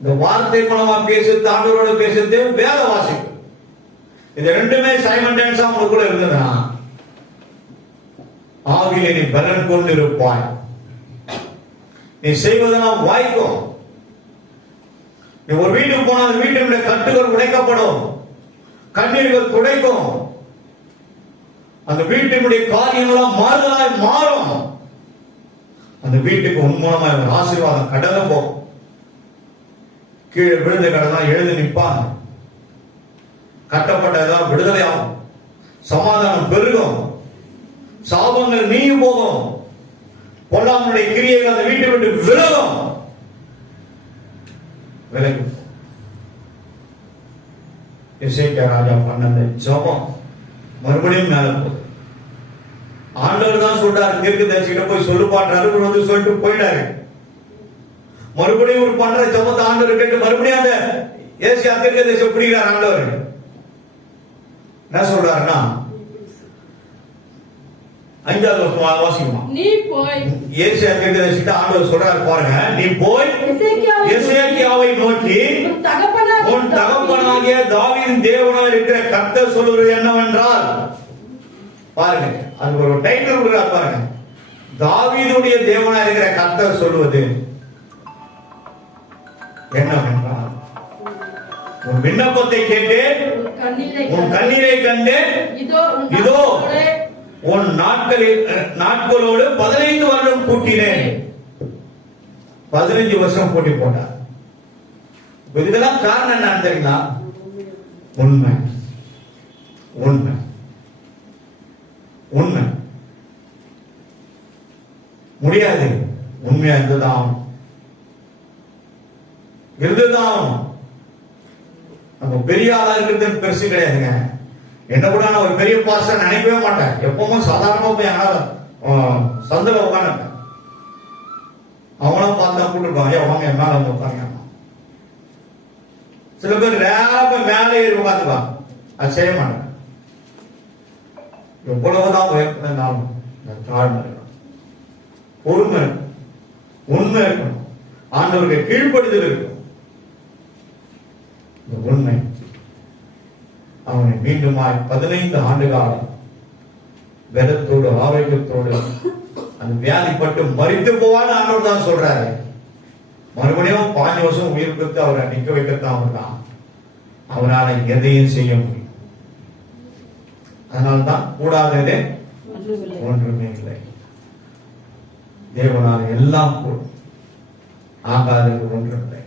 இந்த வார்த்தை மூலமா பேசுறது, ஆண்டவரோடு பேசுறது வேத வாசிப்பு. இது ரெண்டுமே சைமல்டேனியஸா உங்களுக்குள்ள இருந்ததுன்னா ஆவியிலே நீ பலன் கொண்டு இருப்பாய். நீ செய்வதெல்லாம் வாய்க்கும். நீ ஒரு வீட்டுக்கு போனா அந்த வீட்டினுடைய கட்டுகள் உடைக்கப்படும், கண்ணீர்கள் துடைக்கும், அந்த வீட்டினுடைய காரியங்களாம் மாறுதலாய் மாறும். அந்த வீட்டுக்கு உன் மூலமா ஒரு ஆசீர்வாதம் கடந்து போகும். கீழே விழுந்த கடலாம் எழுந்து நிற்பாங்க, கட்டப்பட்டதான் விடுதலையாகும், சமாதானம் பெருகும், சாபங்கள் நீங்கி போகும், பொல்லாமனுடைய கிரியைகள் அந்த வீட்டை விட்டு விலகும். எசேக்கியா ராஜா பண்ண ஜபம் மறுபடியும் மேல போகுது. ஆண்டவர் தான் சொல்றாரு, தீர்க்கதரிசிகிட்ட போய் சொல்லு பாடுறாரு, வந்து சொல்லிட்டு போயிட்டாரு. மறுபடியும் ஒரு பண்ற ஜபத்தை ஆண்டவர் கேட்டு மறுபடியும் அந்த ஏசாயா தீர்க்கதரிசி பிடிக்கிறார். ஆண்டவர் என்ன சொல்றாருன்னா 5வது வசனம் வாசிக்குமா? நீ போய் ஏசாயா தீர்க்கதரிசிட்ட ஆண்டவர் சொல்றாரு பாருங்க, நீ போய் எசேக்கியாவை நோக்கி உன் தகப்பனாகிய தாவீதின் தேவனாய் இருக்கிற கர்த்தர் சொல்வது என்னவென்றால், பாருங்க அது ஒரு டைட்டில் கொடுக்கிறார் பாருங்க, தாவீதுடைய தேவனா இருக்கிற கர்த்தர் சொல்வது என்னவென்றால், உன் விண்ணப்பத்தை கேட்டேன், உன் கண்ணீரை கண்டேன், இதோ உன் நாட்களோடு 15 வருடம் கூட்டினேன். 15 வருஷம் கூட்டி போட்டார். இதுக்கெல்லாம் காரணம் என்னன்னு தெரியுங்களா? உண்மை, உண்மை, உண்மை. முடியாது, உண்மையா இருந்துதான் நம்ம பெரிய ஆளா இருக்கிறது பெருசு கிடையாதுங்க. என்ன கூட நான் ஒரு பெரிய பாஸ்டர் நினைக்கவே மாட்டேன். எப்பவும் சாதாரணமா போய் சந்தில உட்காந்து அவனும் பார்த்தா கூட்டிருப்பாங்க, அவங்க என் மேல வந்து உட்காங்க. சில பேர் ரேப்ப மேலே ஏறி உட்காந்துப்பாங்க. அது செய்ய மாட்டேன். எவ்வளவுதான் உயர்த்தினாலும் தாழ்மை இருக்கணும், பொறுமை இருக்கணும், உண்மை இருக்கணும், ஆண்டவருடைய கீழ்ப்படுதல் இருக்கணும். இந்த உண்மை அவனை மீண்டுமாய் 15 ஆண்டு காலம் வெள்ளத்தோடு ஆரோக்கியத்தோடு அந்த வியாதிப்பட்டு மறித்து போவான்னு ஆண்டவர் தான் சொல்றாரு. மறுபடியும் 5 வருஷம் உயிர் கொடுத்து அவரை நிக்க வைக்கத்தான் அவர் தான். அவரால் எதையும் செய்ய முடியும். அதனால்தான் கூடாததே ஒன்றுமே இல்லை. தேவனால் எல்லாம் கூடும், ஆகாதது ஒன்றும் இல்லை.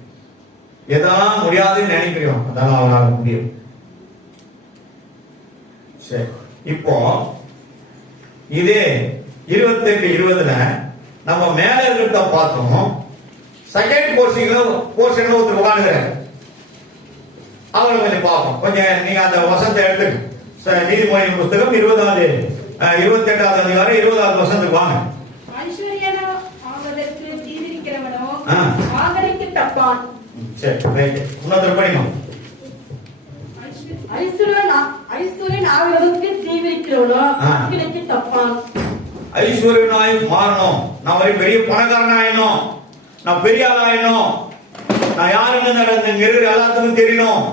எதெல்லாம் முடியாதுன்னு நினைக்கிறோம், அதெல்லாம் அவரால் முடியும். சரி, இப்போ இதே 28-20 நம்ம மேல இருக்கிறத பார்த்தோம். செகண்ட் போர்ஷன்ல ஒருத்தர் உட்காந்துக்கிறார். அவரை கொஞ்சம் பார்ப்போம். கொஞ்சம் நீங்க அந்த வசனத்தை எடுத்து நீதிமொழி புஸ்தகம் 28வது அதிகாரம் 20வது வசனத்துக்கு வாங்க. சரி, இன்னொருத்தர் படிக்கணும். ஐஸ்வர்யனாய் மாறணும். நான் ஒரு பெரிய பணக்காரனாயினும், நான் பெரிய ஆளாயினும், நான் யாருன்னு இங்க இருக்கிற எல்லாத்துக்கும் தெரியணும்,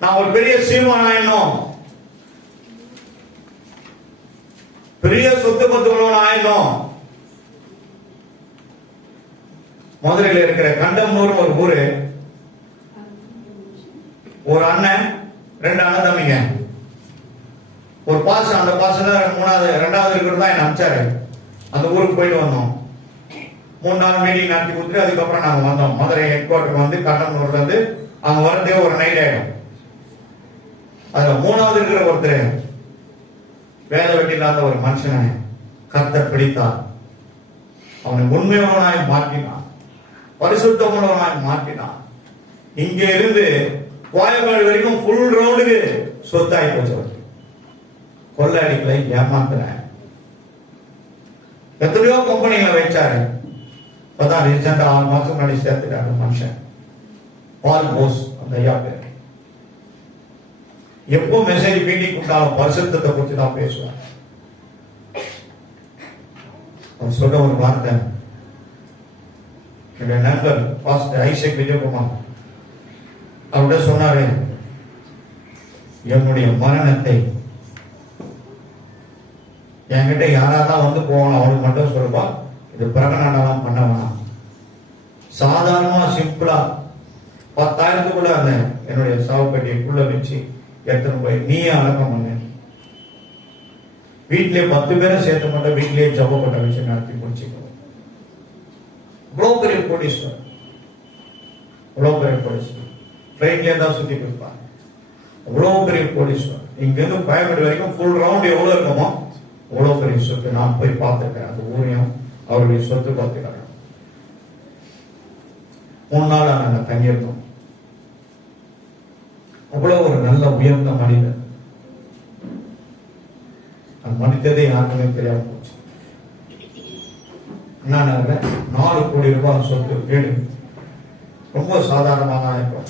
நான் ஒரு பெரிய சீமானாயினும், பெரிய சொத்து பத்துகளோட ஆயினும். மதுரையில் இருக்கிற கண்டம்னூர் ஒரு ஊரு, ஒரு அண்ணன் 2 அண்ணன் தம்பிங்க, ஒரு பாசம். அந்த பாசம் 2வது இருக்கிறது தான் என்ன அனுப்பிச்சாரு. அந்த ஊருக்கு போயிட்டு வந்தோம். 3 நாள் மீட்டிங் நடத்தி கொடுத்துட்டு அதுக்கப்புறம் நாங்க வந்தோம். மதுரை ஹெட் குவார்டருக்கு வந்து கண்டம்னூர்ல இருந்து அங்க வரதே ஒரு நைட் ஆயிடும். அதுல 3வது இருக்கிற ஒருத்தர் வேலை வெட்டி இல்லாத ஒரு மனுஷனை கர்த்தர் பிடித்தார். அவனை உண்மையானவனாய் மாற்றினான், பரிசுத்தமானவனாய் மாற்றினான். இங்க இருந்து கோயம்பேடு வரைக்கும் ஃபுல் ரவுண்டுக்கு சொத்தாய் போச்சு. கொள்ளையடிகளை ஏமாத்துற எத்தனையோ கம்பெனிகளை வச்சாரு. இப்பதான் ரீசெண்டா 6 மாசம் முன்னாடி சேர்த்துட்டாரு மனுஷன். பால் போஸ் அந்த ஐயா பேர். எப்போ மெசேஜ் மீட்டிங் கொடுத்தாலும் பரிசுத்தத்தை குறித்து தான் பேசுவார். அவர் சொல்ற ஒரு வார்த்தை, என்னுடைய நண்பர் பாஸ்டர் ஐசக் விஜயகுமார் அவருடைய சொன்னாரு, என்னுடைய மரணத்தை என்கிட்ட யாராதான் வந்து போகணும் அவனுக்கு மட்டும் சொல்லுவா, இது பிரகடனம் பண்ண வேணாம். சாதாரணமா சிம்பிளா 10,000க்குள்ள அந்த என்னுடைய சாவுப்பட்டியைக்குள்ள வச்சு எடுத்துன்னு போய் நீயே அடக்கம் பண்ண. வீட்டிலே 10 பேரை சேர்த்து மட்டும் வீட்டிலேயே ஜபப்பட்ட வச்சு நடத்தி முடிச்சுக்கணும். இவ்வளவு பெரிய கோடீஸ்வரர், இவ்வளவு பெரிய கோடீஸ்வரர். ட்ரெயின்லேயே தான் சுத்தி போயிருப்பாங்க. இவ்வளவு பெரிய கோடீஸ்வரர். இங்க இருந்து பயப்பட வரைக்கும் ஃபுல் ரவுண்ட் எவ்வளவு இருக்குமோ அவ்வளவு பெரிய சொத்து. நான் போய் பார்த்துக்கிறேன். அந்த ஊரையும் அவருடைய சொத்து பார்த்துக்கிறேன். 3 நாள் நாங்க தங்கியிருந்தோம். அவ்வளவு ஒரு நல்ல உயர்ந்த மனிதர். அது மனிததே யாருக்குமே தெரியாம போச்சு. என்ன 4 கோடி ரூபாய் சொத்து, வீடு. ரொம்ப சாதாரணமாக இருக்கும்.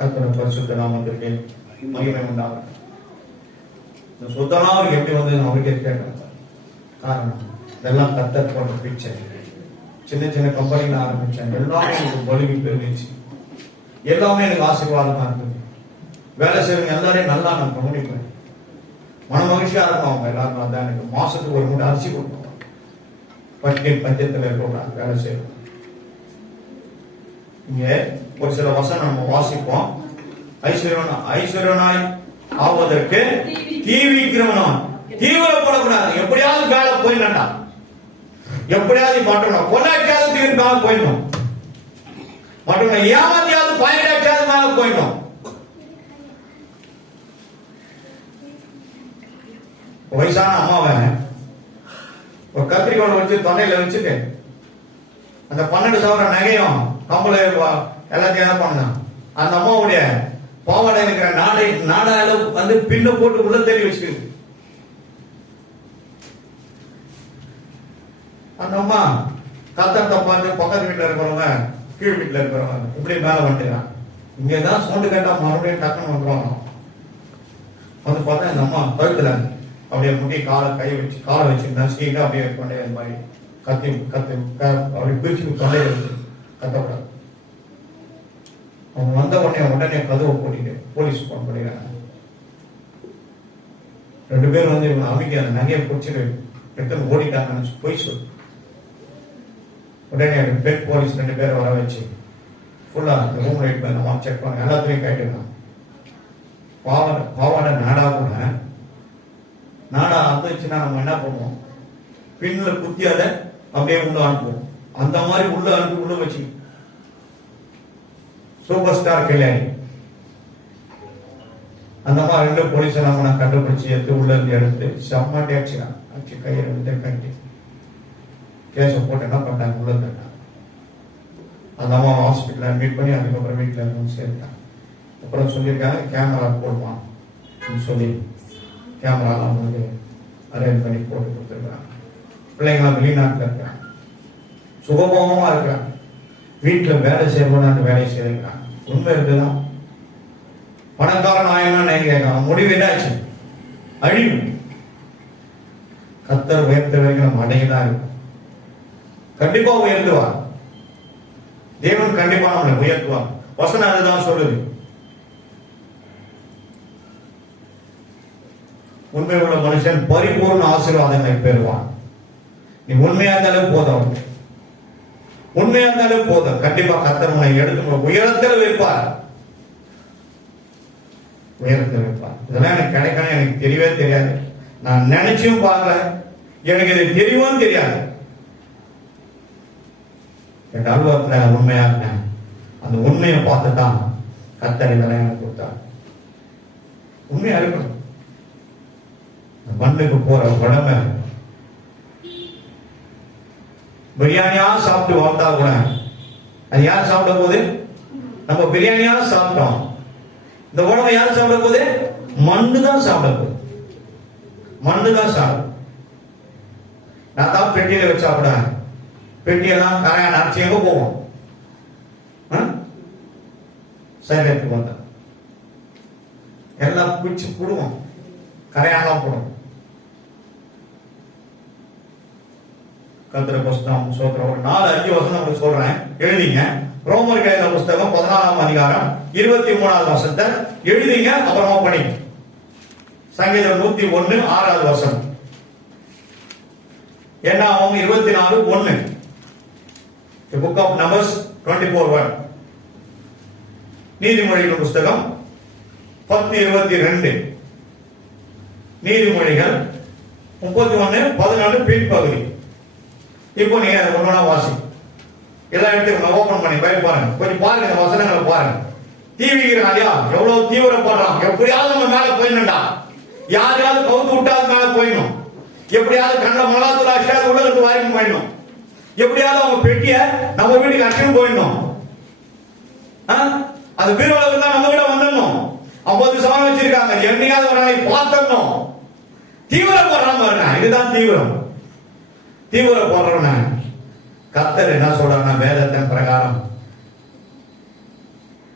கர்த்தருடைய பரிசுத்த நாமத்திற்கு மகிமை உண்டாகும். இந்த சொத்தெல்லாம் அவருக்கு எப்படி வந்து அவருக்கே கேட்டாங்க. காரணம் இதெல்லாம் கர்த்தர் போட்ட பிச்சை. சின்ன சின்ன கம்பெனிகளை ஆரம்பிச்சாங்க. எல்லாமே எனக்கு வலிமை பெருந்துச்சு. எல்லாமே எனக்கு ஆசீர்வாதமா இருந்தது. வேலை செய்யறவங்க எல்லாரையும் நல்லா நான் கவனிப்பேன். மன மகிழ்ச்சியா இருக்கும். அவங்க எல்லாரும் வந்தா எனக்கு மாசத்துக்கு ஒரு மூட்டை அரிசி கொடுப்பாங்க. பட்டினி பஞ்சத்துல இருக்கக்கூடாது, வேலை செய்யணும். இங்க ஒரு சில வசனம் நம்ம வாசிப்போம். ஐஸ்வர்யனாய் ஆவதற்கு தீவிக்கிறவனும் தீவிரப்படக்கூடாது. எப்படியாவது மேல போயிடண்டா, எப்படியாவது மாற்றணும். கொள்ளாச்சியாவது தீவிரமாக போயிடணும், மற்றும் ஏமாத்தியாவது பயனாச்சியாவது மேல போயிடணும். வயசான அம்மாவை ஒரு கத்திரிக்கோளை வச்சு தொண்டையில வச்சுட்டு அந்த 12,000 நகையும் கம்பளை எல்லாத்தையும் என்ன பண்ணான். அந்த அம்மாவுடைய பாவாடை இருக்கிற நாடால வந்து பின்ன போட்டு உள்ள தெளி வச்சு அந்த அம்மா கத்தத்தை பார்த்து பக்கத்து வீட்டுல இருக்கிறவங்க கீழ் வீட்டுல இருக்கிறவங்க இப்படி மேல வந்துட்டான். இங்கதான் சவுண்டு கேட்டா மறுபடியும் டக்குன்னு வந்துருவாங்க. வந்து பார்த்தா இந்த அம்மா கழுத்துல அப்படியே முடி காலை வச்சு நசுக்கிட்டு அப்படியே கொண்டே அந்த மாதிரி கத்தி அப்படி பிரிச்சு கொண்டே வச்சு கத்தப்படாது. அவங்க வந்த உடனே கதவை போட்டிட்டு போலீஸ் போன் பண்ணிடுறாங்க. 2 பேரும் வந்து இவங்க அமைக்க அந்த நகையை பிடிச்சிட்டு எடுத்து ஓடிட்டாங்கன்னு போய் சொல்லு. உடனே பெண் போலீஸ் 2 பேரை வர வச்சு ஃபுல்லா அந்த ரூம் ரைட் பண்ண செக் பண்ண எல்லாத்தையும் கேட்டுக்கலாம். பாவாடை நாடா கூட நாடா வந்துச்சுன்னா நம்ம என்ன பண்ணுவோம், பின்ல குத்தியாத அப்படியே உள்ள அனுப்புவோம். அந்த மாதிரி உள்ள அனுப்பி உள்ள வச்சு சூப்பர் ஸ்டார் கல்யாணி அந்த மாதிரி 2 போலீஸ் நம்ம கண்டுபிடிச்சு எடுத்து உள்ள இருந்து எடுத்து செம்ம டேக்ஸிதான் அச்சு கையை வந்து கட்டி கேஸ போட்டு என்ன பண்ணாங்க, உள்ள தட்டாங்க. அந்த அம்மா ஹாஸ்பிட்டல் அட்மிட் பண்ணி அதுக்கப்புறம் வீட்டுல இருந்து சேர்த்தாங்க. அப்புறம் சொல்லியிருக்காங்க கேமரா போடுவான் சொல்லி கேமராலாம் வந்து அரேஞ்ச் பண்ணி போட்டு கொடுத்துருக்காங்க. பிள்ளைங்களாம் வெளிநாட்டில் இருக்கிறாங்க, சுகபோகமா இருக்கிறாங்க. வீட்டுல வேலை செய்யணும் அந்த வேலையை செய்யறாங்க. உண்மை இருக்குதான். பணக்காரன் ஆயனா கேட்கலாம், முடிவு என்னாச்சு, அழிவு. கர்த்தர் உயர்த்த வரைக்கும் நம்ம அடையதான் இருக்கும். கண்டிப்பா உயர்த்துவார் தேவன், கண்டிப்பா நம்மளை உயர்த்துவார். வசனம் அதுதான் சொல்லுது. உண்மை உள்ள மனுஷன் பரிபூர்ண ஆசீர்வாதங்களை பெறுவான். நீ உண்மையா இருந்தாலும் போதும், உண்மையா இருந்தாலும் போதும். கண்டிப்பா கர்த்தர் உன்னை எடுத்து உயரத்தில் வைப்பார், உயரத்தில் வைப்பார். இதெல்லாம் எனக்கு கிடைக்கணும், எனக்கு தெரியவே தெரியாது, நான் நினைச்சும் பார்க்கல, எனக்கு இது தெரியவும் தெரியாது. என் அலுவலகத்தில் உண்மையா இருந்தேன். அந்த உண்மையை பார்த்து தான் கர்த்தர் இதெல்லாம் எனக்கு கொடுத்தார். உண்மையா இருக்கணும். மண்ணுக்கு போற உடம்பை பிரியாணியா சாப்பிட்டு வாழ்ந்தா கூட அது யார் சாப்பிட போது, நம்ம பிரியாணியா சாப்பிட்டோம். இந்த உடம்பை யார் சாப்பிட போது, மண்ணு தான் சாப்பிட போகுது, மண்ணு தான் சாப்பிடும். நான் தான் பெட்டியில வச்சா கூட பெட்டியெல்லாம் கரையா நினைச்சு எங்க போவோம், சைலத்துக்கு வந்த எல்லாம் பிடிச்சு போடுவோம், கரையாலாம் போடும். கர்த்தர் புஸ்தகம் சோத்திரம் ஒரு 4-5 வசனம் உங்களுக்கு சொல்றேன், எழுதிங்க. ரோமர் எழுதின புஸ்தகம் 14ஆம் அதிகாரம் 23வது வசனத்தை எழுதிங்க, அப்புறமா படிங்க. சங்கீதம் 101 6வது வசனம். என்னாகும் 24:1. The book of Numbers 24:1. நீதிமொழிகள் புஸ்தகம் 10:22. நீதிமொழிகள் 31:14 பின்பகுதி. இப்போ நீங்க ஒன்னொன்னா வாசி, எல்லாம் எடுத்து ஓபன் பண்ணி பயிர் பாருங்க, கொஞ்சம் பாருங்க, இந்த வசனங்களை பாருங்க. தீவிக்கிறான், எவ்வளவு தீவிரப்படுறான். எப்படியாவது நம்ம மேல போயிடணும்டா, யாரையாவது கவுத்து விட்டாது மேல போயிடணும், எப்படியாவது கண்ட மலாத்துல அஷ்டாவது உலகத்து வரைக்கும் போயிடணும், எப்படியாவது அவங்க பெட்டிய நம்ம வீட்டுக்கு அஷ்டம் போயிடணும், அது பீரோல தான் நம்ம வீட வந்துடணும். 50 சவரம் வச்சிருக்காங்க, என்னையாவது ஒரு நாளைக்கு பார்த்தணும். தீவிரப்படுறான் பாருங்க, இதுதான் தீவிரம். தீவிரப்படுறவன கர்த்தர் என்ன சொல்றாங்கன்னா, வேதத்தின் பிரகாரம்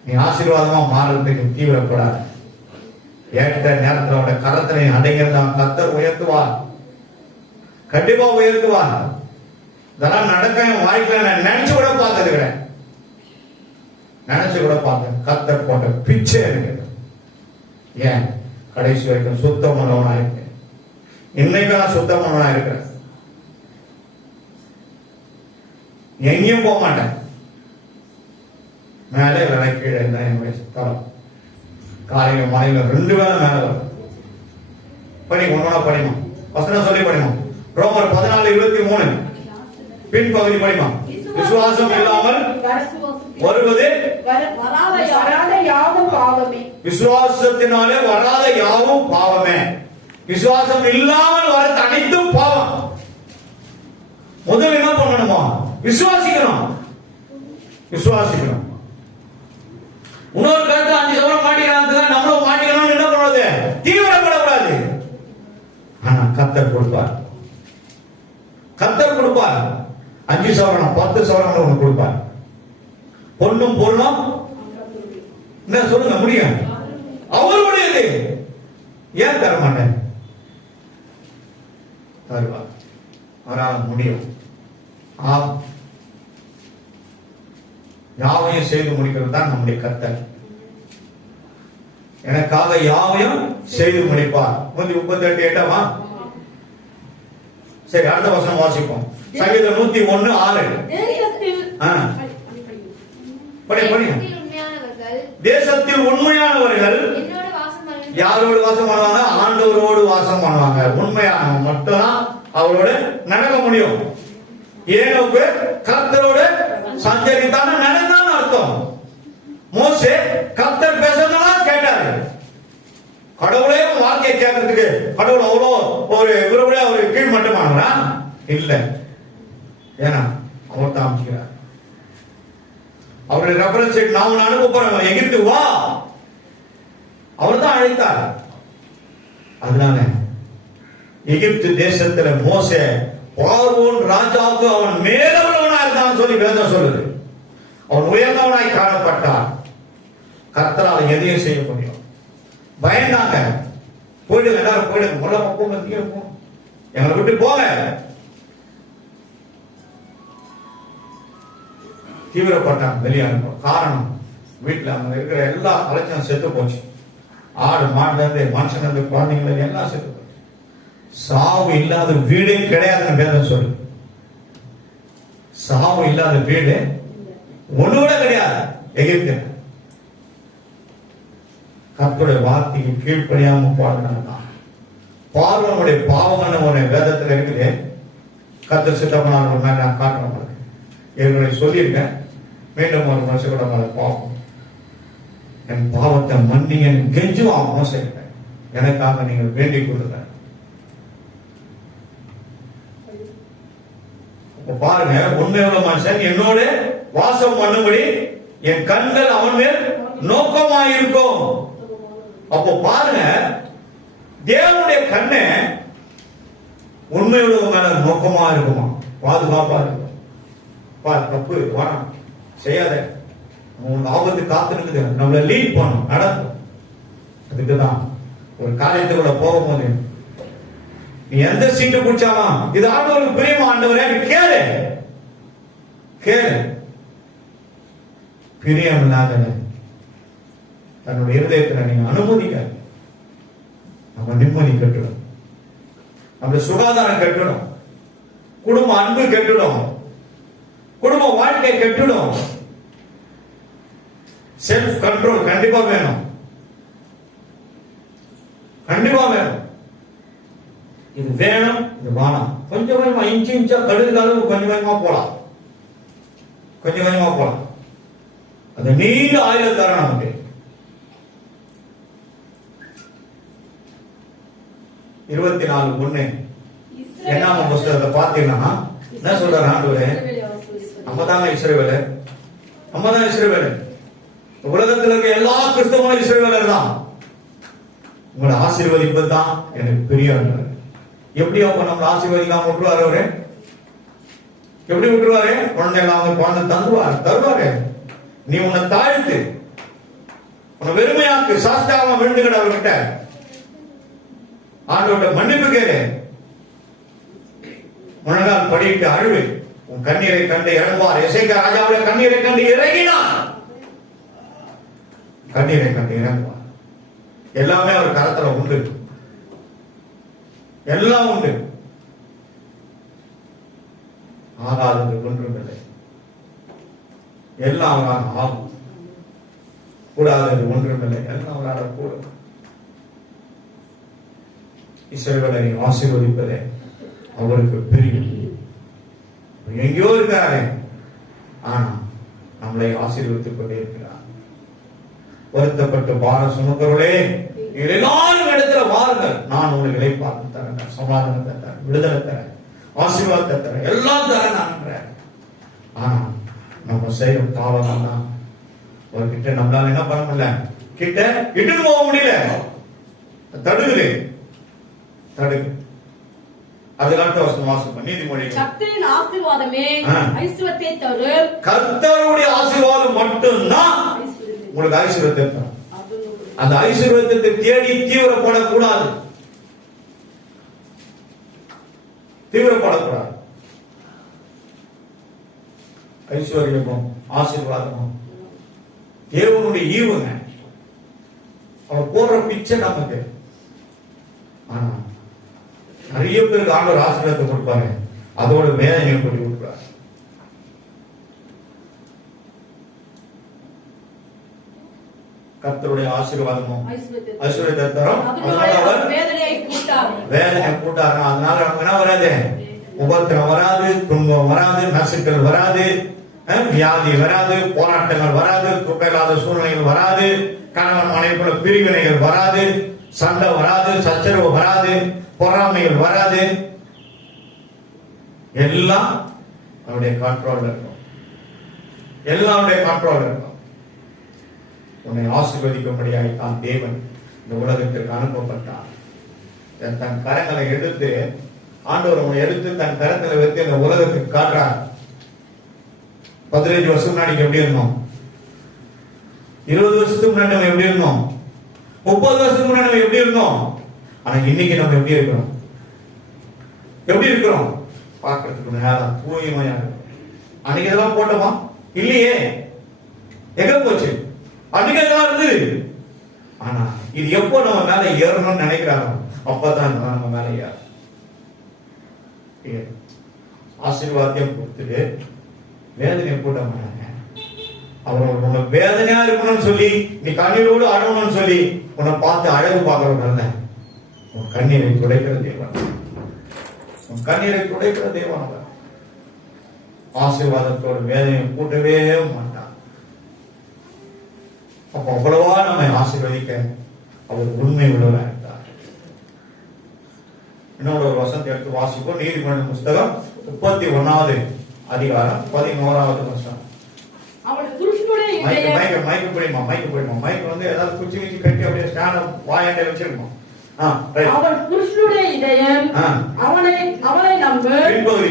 நீ ஆசீர்வாதமா மாறுறதுக்கு தீவிரப்படாது. ஏற்ற நேரத்தோட கரத்தினை அடைகிறதான் கர்த்தர் உயர்த்துவார், கண்டிப்பா உயர்த்துவார். இதெல்லாம் நடக்க என் வாழ்க்கையில நான் நினைச்சு கூட பார்த்தது கிடையாது, நினைச்சு கூட பார்த்தேன். கர்த்தர் போட்ட பிச்சை இருக்கு. ஏன் கடைசி வரைக்கும் சுத்தம் உள்ளவனா இருக்கேன். இன்னைக்கு நான் சுத்தமானவனா இருக்கிறேன். எங்கேயும் போக மாட்டேன். மேலே வேலை கீழே தான் என்னுடைய தரம். காலையில மாலையில 2 வேளை மேல வரும். படி ஒன்னோட படிமா. வசனம் சொல்லி படிமா. ரோமர் 14:23 பின்பகுதி படிமா. விசுவாசம் இல்லாமல் வருவது வராத யாவும் பாவமே. விசுவாசத்தினாலே வராத யாவும் பாவமே. விசுவாசம் இல்லாமல் வர அனைத்தும் பாவம். முதல்ல என்ன பண்ணணுமா? விசுவாசிக்கணும். விசுவாசிக்கணும். இன்னொரு கருத்து 5 சவரம் மாட்டிக்கிறாங்க, நம்மளும் மாட்டிக்கணும்னு என்ன பண்ணுவது? தீவிரப்படக்கூடாது. ஆனா கர்த்தர் கொடுப்பார். கர்த்தர் கொடுப்பார். 5 சவரம் 10 சவரம் ஒன்று கொடுப்பார். பொண்ணும் பொருளும் என்ன சொல்லுங்க முடியும்? அவருடையது. ஏன் தர மாட்டேன்? தருவார். அவரால் முடியும். யாவையும் செய்து முடிக்கிறது தான் நம்முடைய கர்த்தர். எனக்காக யாவையும் செய்து முடிப்பார். 38:8 சரி, அடுத்த வசனம் வாசிப்போம். சங்கீதம் 101:6. தேசத்தில் உண்மையானவர்கள் யாரோடு வாசம் பண்ணுவாங்க? ஆண்டவரோடு வாசம் பண்ணுவாங்க. உண்மையான மட்டும்தான் அவரோட நடக்க முடியும். ஏனோக்கு கர்த்தரோடு சஞ்சரித்தான நடந்தான்னு அர்த்தம். மோசே கர்த்தர் பேசுறதெல்லாம் கேட்டாரு. கடவுளே வார்த்தையை கேட்கறதுக்கு கடவுள் அவ்வளோ ஒரு கீழ் மட்டுமானா இல்ல. ஏன்னா அவர் தான் அமைக்கிறார். அவருடைய ரெஃபரன்ஸ் நான் அனுப்ப போறேன் எகிப்து வா, அவர் தான் அழைத்தார். அதனால எகிப்து தேசத்துல மோசே பார்வோன் ராஜாவுக்கு அவன் மேலவனா இருந்தான் சொல்லி வேதம் சொல்லுது. அவன் உயர்ந்தவனாய் காணப்பட்டான். கர்த்தரால் எதையும் செய்ய முடியும். பயந்தாங்க. போயிடுங்க, எல்லாரும் போயிடுங்க, முள்ள போங்க, எங்களை விட்டு போங்க. தீவிரப்பட்டான் வெளியான காரணம் வீட்டுல அவங்க இருக்கிற எல்லா அலைச்சலும் செத்து போச்சு. ஆடு மாடுல இருந்து மனுஷன் இருந்து குழந்தைங்க எல்லாம் செத்து போச்சு. சாவு இல்லாத வீடே கிடையாதுன்னு வேதம் சொல்லு. சாவு இல்லாத வீடு ஒண்ணு கூட கிடையாது எகிப்து. கர்த்தருடைய வார்த்தைக்கு கீழ்ப்படியாம பாடுனால்தான் பார்வனுடைய பாவம் ஒரு வேதத்துல இருக்குது. கர்த்தர் சித்தமான ஒரு நாள் நான் காட்டுறேன் உங்களுக்கு. என்னுடைய சொல்லியிருக்கேன். மீண்டும் ஒரு மனசு கூட அதை பார்ப்போம். என் பாவத்தை மன்னிங்க கெஞ்சுவான் மோசம். எனக்காக நீங்கள் வேண்டிக் கொள்ளுங்க. பாருங்க, உண்மையுள்ள மனுஷன் என்னோட வாசம் பண்ணும்படி என் கண்கள் அவன் மேல் நோக்கமாயிருக்கும். அப்போ பாருங்க, தேவனுடைய கண்ணு உண்மையுள்ள மேல நோக்கமா இருக்குமா, பாதுகாப்பா இருக்கும். தப்பு வேணாம், செய்யாத, உங்களுக்கு ஆபத்து காத்து இருக்குது, நம்மள லீட் பண்ணும், நடக்கும். அதுக்குதான் ஒரு காரியத்துக்குள்ள போகும்போது நீ எந்த சீட்டு பிடிச்சாலும் இது ஆண்டவருக்கு பிரியமா ஆண்டவரே கேளு கேளு. பிரியம் இல்லாத தன்னுடைய இருதயத்தில் நீங்க அனுமதிக்க, நம்ம நிம்மதி கெட்டுடும், நம்ம சுகாதாரம் கெட்டுடும், குடும்ப அன்பு கெட்டுடும், குடும்ப வாழ்க்கை கெட்டுடும். செல்ஃப் கண்ட்ரோல் கண்டிப்பா வேணும், கண்டிப்பா வேணும். இது வேணும், இது வேணாம். கொஞ்சம் கொஞ்சமா இன்ச்சு இன்ச்சா கடுகு அளவு கொஞ்சம் கொஞ்சமா போலாம், கொஞ்சம் கொஞ்சமா போலாம். அது நீண்ட ஆயுள தர நமக்கு. 24:1 என்னாம் புஸ்தகத்தை பார்த்தீங்கன்னா என்ன சொல்றாரு ஆண்டவரே? நம்ம தாங்க இஸ்ரவேலு, நம்ம தான் இஸ்ரவேலு. உலகத்தில் இருக்க எல்லா கிறிஸ்தவங்களும் இஸ்ரவேலர் தான். உங்களை ஆசீர்வதிப்பது தான் எனக்கு பெரிய. எப்படி அவங்க நம்மளை ஆசீர்வதிக்காம விட்டுருவாரு? அவரு எப்படி விட்டுருவாரு? குழந்தைகள் அவங்க குழந்தை தருவாரு. நீ உன்னை தாழ்த்து, உன்னை வெறுமையாக்கு, சாஸ்தாவமா விழுந்துக்கிட அவர்கிட்ட ஆண்டோட மன்னிப்பு கேளு. முழங்கால் படிட்டு அழுவு. உன் கண்ணீரை கண்டு இறங்குவார். எசேக்கியா ராஜாவுடைய கண்ணீரை கண்டு இறங்கினான். கண்ணீரை கண்டு இறங்குவார். எல்லாமே அவர் கரத்துல உண்டு. எல்லாம் உண்டு. ஆகாதது ஒன்றுமில்லை, எல்லாம் அவரால் ஆகும். கூடாதது ஒன்றுமில்லை, எல்லாம் அவரால் கூடும். இஸ்ரவேலை ஆசீர்வதிப்பதே அவருக்கு பிரியம். எங்கேயோ இருக்காரு, ஆனா நம்மளை ஆசீர்வதித்துக் கொண்டே இருக்கிறார். வருத்தப்பட்டு பாரம் சுமக்கிறவர்களே, எல்லாரும் இடத்துல வாருங்கள், நான் உங்களுக்கு இளைப்பாறுதல் தரேன், சமாதானத்தை தரேன், விடுதலை தரேன், ஆசீர்வாதத்தை தரேன், எல்லாம் தரேன் நான். ஆனா நம்ம செய்யும் தாவரம் தான். ஒரு கிட்ட நம்மளால என்ன பண்ண முடியல, கிட்ட இட்டுன்னு போக முடியல, தடுக்குது. அதெல்லாம் வாசம் நீதிமொழிகள் கர்த்தரின் ஆசீர்வாதமே ஐஸ்வர்யத்தை தரும். கர்த்தருடைய ஆசீர்வாதம் மட்டும்தான் உங்களுக்கு ஐஸ்வர்யத்தை தரும். அந்த ஐஸ்வர்யத்தை தேடி தீவிரப்படக்கூடாது, தீவிரப்படக்கூடாது. ஐஸ்வர்யமும் ஆசீர்வாதமும் தேவனுடைய ஈவுங்க. அவர் போடுற பிச்சை நமக்கு. ஆனா நிறைய பேருக்கு ஆண்டவர் ஆசீர்வாதத்தை கொடுப்பாங்க, அதோட வேதனையை கொண்டு கொடுப்பார். கர்த்தருடைய ஆசீர்வாதமும் ஐஸ்வர்யத்தை தரும். வேதனை கூட்டாரு. அதனால நமக்கு என்ன வராது, உபத்திரம் வராது, துன்பம் வராது, நசுக்கள் வராது, வியாதி வராது, போராட்டங்கள் வராது, துக்கையில்லாத சூழ்நிலைகள் வராது, கணவன் மனைவிக்குள்ள பிரிவினைகள் வராது, சண்டை வராது, சச்சரவு வராது, பொறாமைகள் வராது. எல்லாம் அவருடைய கண்ட்ரோல் இருக்கும், எல்லாருடைய கண்ட்ரோல் இருக்கும். உன்னை ஆசீர்வதிக்கும்படியாக தான் தேவன் இந்த உலகத்திற்கு அனுப்பப்பட்டார். தன் கரங்களை எடுத்து ஆண்டவர் உன்னை எடுத்து தன் கரங்களை வைத்து இந்த உலகத்துக்கு காட்டுறார். 15 வருஷம் முன்னாடி எப்படி இருந்தோம், 20 வருஷத்துக்கு முன்னாடி நம்ம எப்படி இருந்தோம், 30 வருஷத்துக்கு முன்னாடி நம்ம எப்படி இருந்தோம். ஆனா இன்னைக்கு நம்ம எப்படி இருக்கிறோம், எப்படி இருக்கிறோம் பார்க்கறதுக்கு நேரம் தூய்மையா இருக்கும். அன்னைக்கு இதெல்லாம் போட்டோமா, இல்லையே, எங்க போச்சு, அன்னைக்கு இதெல்லாம் இருந்தது. ஆனா இது எப்போ நம்ம மேல ஏறணும்னு நினைக்கிறாங்க, அப்பதான் நம்ம மேல ஏறும். ஆசீர்வாதம் கொடுத்துட்டு வேதனையை போட்ட மாட்டாங்க. அவர் உன்னை வேதனையா இருக்கணும்னு சொல்லி, நீ கண்ணீரோடு அழகணும்னு சொல்லி உன்னை பார்த்து அழகு பார்க்கறவங்க, உன் கண்ணீரை துடைக்கிற தேவன், உன் கண்ணீரை துடைக்கிற தேவன். அவர் ஆசீர்வாதத்தோட வேதனையை கூட்டவே மாட்டான். அப்ப அவ்வளவா நம்மை ஆசீர்வதிக்க அவர் உண்மை உள்ளவராக இருந்தார். இன்னொரு ஒரு வசனத்தை எடுத்து வாசிப்போம். நீதிமன்ற புஸ்தகம் 31வது அதிகாரம் 11வது வசனம். மைக்கு போயிடுமா, மைக்கு வந்து ஏதாவது குச்சி வச்சு கட்டி அப்படியே ஸ்டாண்ட் வாயாண்டே வச்சிருக்கோம். அவன் புருஷனுடைய இதயம் அவனை நம்பு.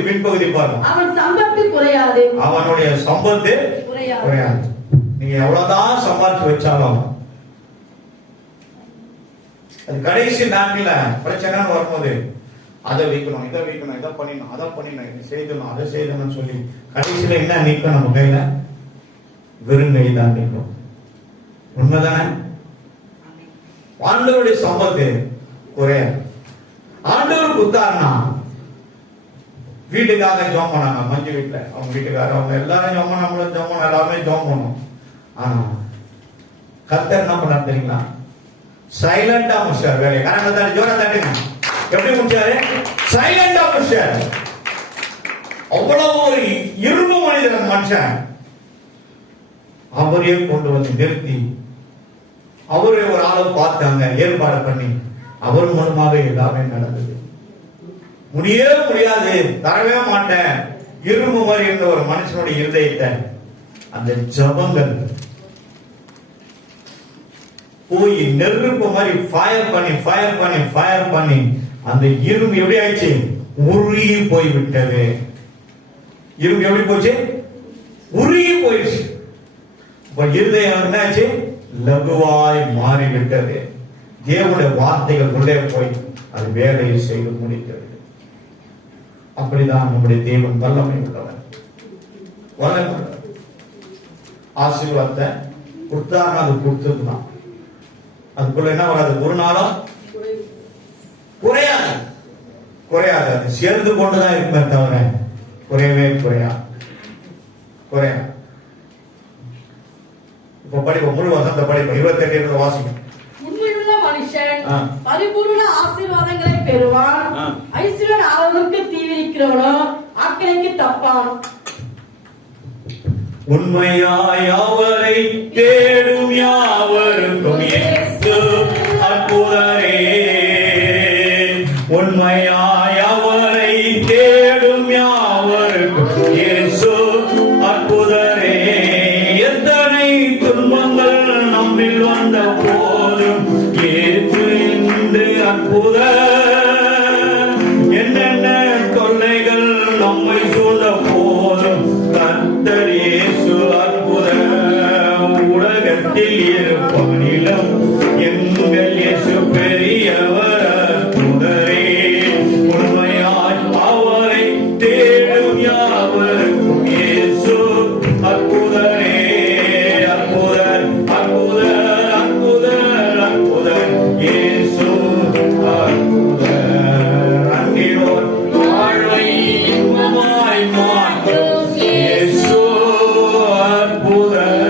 பின்பகுதி பாருங்க. அவன் சம்பத்து குறையாது, அவனுடைய சம்பத்து குறையாது. நீங்க எவ்வளவுதான் சம்பாதிச்சு வச்சாலும் அது கடைசி நாட்கள பிரச்சனைன்னு வரும்போது அதை வைக்கணும், இதை வைக்கணும், இதை பண்ணிடணும், அதை பண்ணிடணும், இதை செய்யணும், அதை செய்யணும்னு சொல்லி கடைசியில என்ன நிற்கும் நம்ம கையில, வெறுங்கை தான் நிற்கும். உண்மைதானே? ஆண்டவருடைய சம்பத்து குறையாது. ஆண்டவர் குத்தாருன்னா வீட்டுக்காக ஜோம் பண்ணாங்க. மஞ்சு வீட்டுல அவங்க வீட்டுக்காரர் அவங்க எல்லாரும் ஜோம் பண்ண, நம்மளும் ஜோம் பண்ண, எல்லாமே ஜோம் பண்ணும். ஆனா கர்த்தர் என்ன பண்ணார் தெரியுங்களா? சைலண்டா முடிச்சார் வேலையை. கரங்களை ஜோரா தட்டுங்க. எப்படி முடிச்சாரு? சைலண்டா முடிச்சாரு. அவ்வளவு ஒரு இரும்பு மனிதன் மனுஷன். அவரையே கொண்டு வந்து நிறுத்தி அவரே ஒரு ஆளை பார்த்தாங்க, ஏற்பாடு பண்ணி அவர் மூலமாக எல்லாமே நடந்தது. முடியாது, தரவே மாட்டேன், இரும்பு மாதிரி இருந்த ஒரு மனுஷனுடைய இருதயத்தை அந்த ஜபங்கள் போய் நெருப்பு மாதிரி ஃபயர் பண்ணி அந்த இரும்பு எப்படி ஆயிடுச்சு? உருகி போய்விட்டது. இரும்பு எப்படி போச்சு? உருகி போயிடுச்சு. இருதயம் என்னாச்சு? லகுவாய் மாறிவிட்டது. தேவனுடைய வார்த்தைகள் உள்ளே போய் அது வேலையை செய்து முடிக்கிறது. அப்படிதான் நம்முடைய தேவன் வல்லமை உள்ளவர். ஆசீர்வாதத்தை கொடுத்தாங்க, அது கொடுத்ததுதான். அதுக்குள்ள என்ன வராது? ஒரு நாளும் குறையாது. குறையாது. அது சேர்ந்து கொண்டுதான் இருக்குமே தவிர குறையவே குறையா. இப்ப படிப்போம், முழு வசந்த படிப்போம். 28 வாசிங்க. உண்மையுள்ள மனுஷன் பரிபூர்ண ஆசீர்வாதங்களை பெறுவான். ஐஸ்வர்யன் அளவுக்கு தீவிரிக்கிறவனோ ஆக்கினைக்கு தப்பான். உண்மையாய் அவரை தேடும் யாவருக்கும் இயேசு அற்புதரே. உண்மையாய் அவரை தேடும் யாவருக்கும் இயேசு அற்புதரே. எத்தனை துன்பங்கள் நம்மில் வந்த போதும் இயேசு இன்று அற்புதர். என்னென்ன தொல்லைகள் நம்மை சூழ்ந்த போதும் கர்த்தர் இயேசு அற்புதர். உலகத்தில் இருப்பவனிலும் எங்கள் இயேசு பெரியவர் அற்புதரே. உண்மையாய் அவரை தேடும் யாவருக்கும் இயேசு அற்புதரே. அற்புதர் அற்புதர் அற்புதர் அற்புதர் இயேசு அற்புதர். அன்றியோர் வாழ்வை இன்பமாய் மாற்றும் இயேசு அற்புதர்.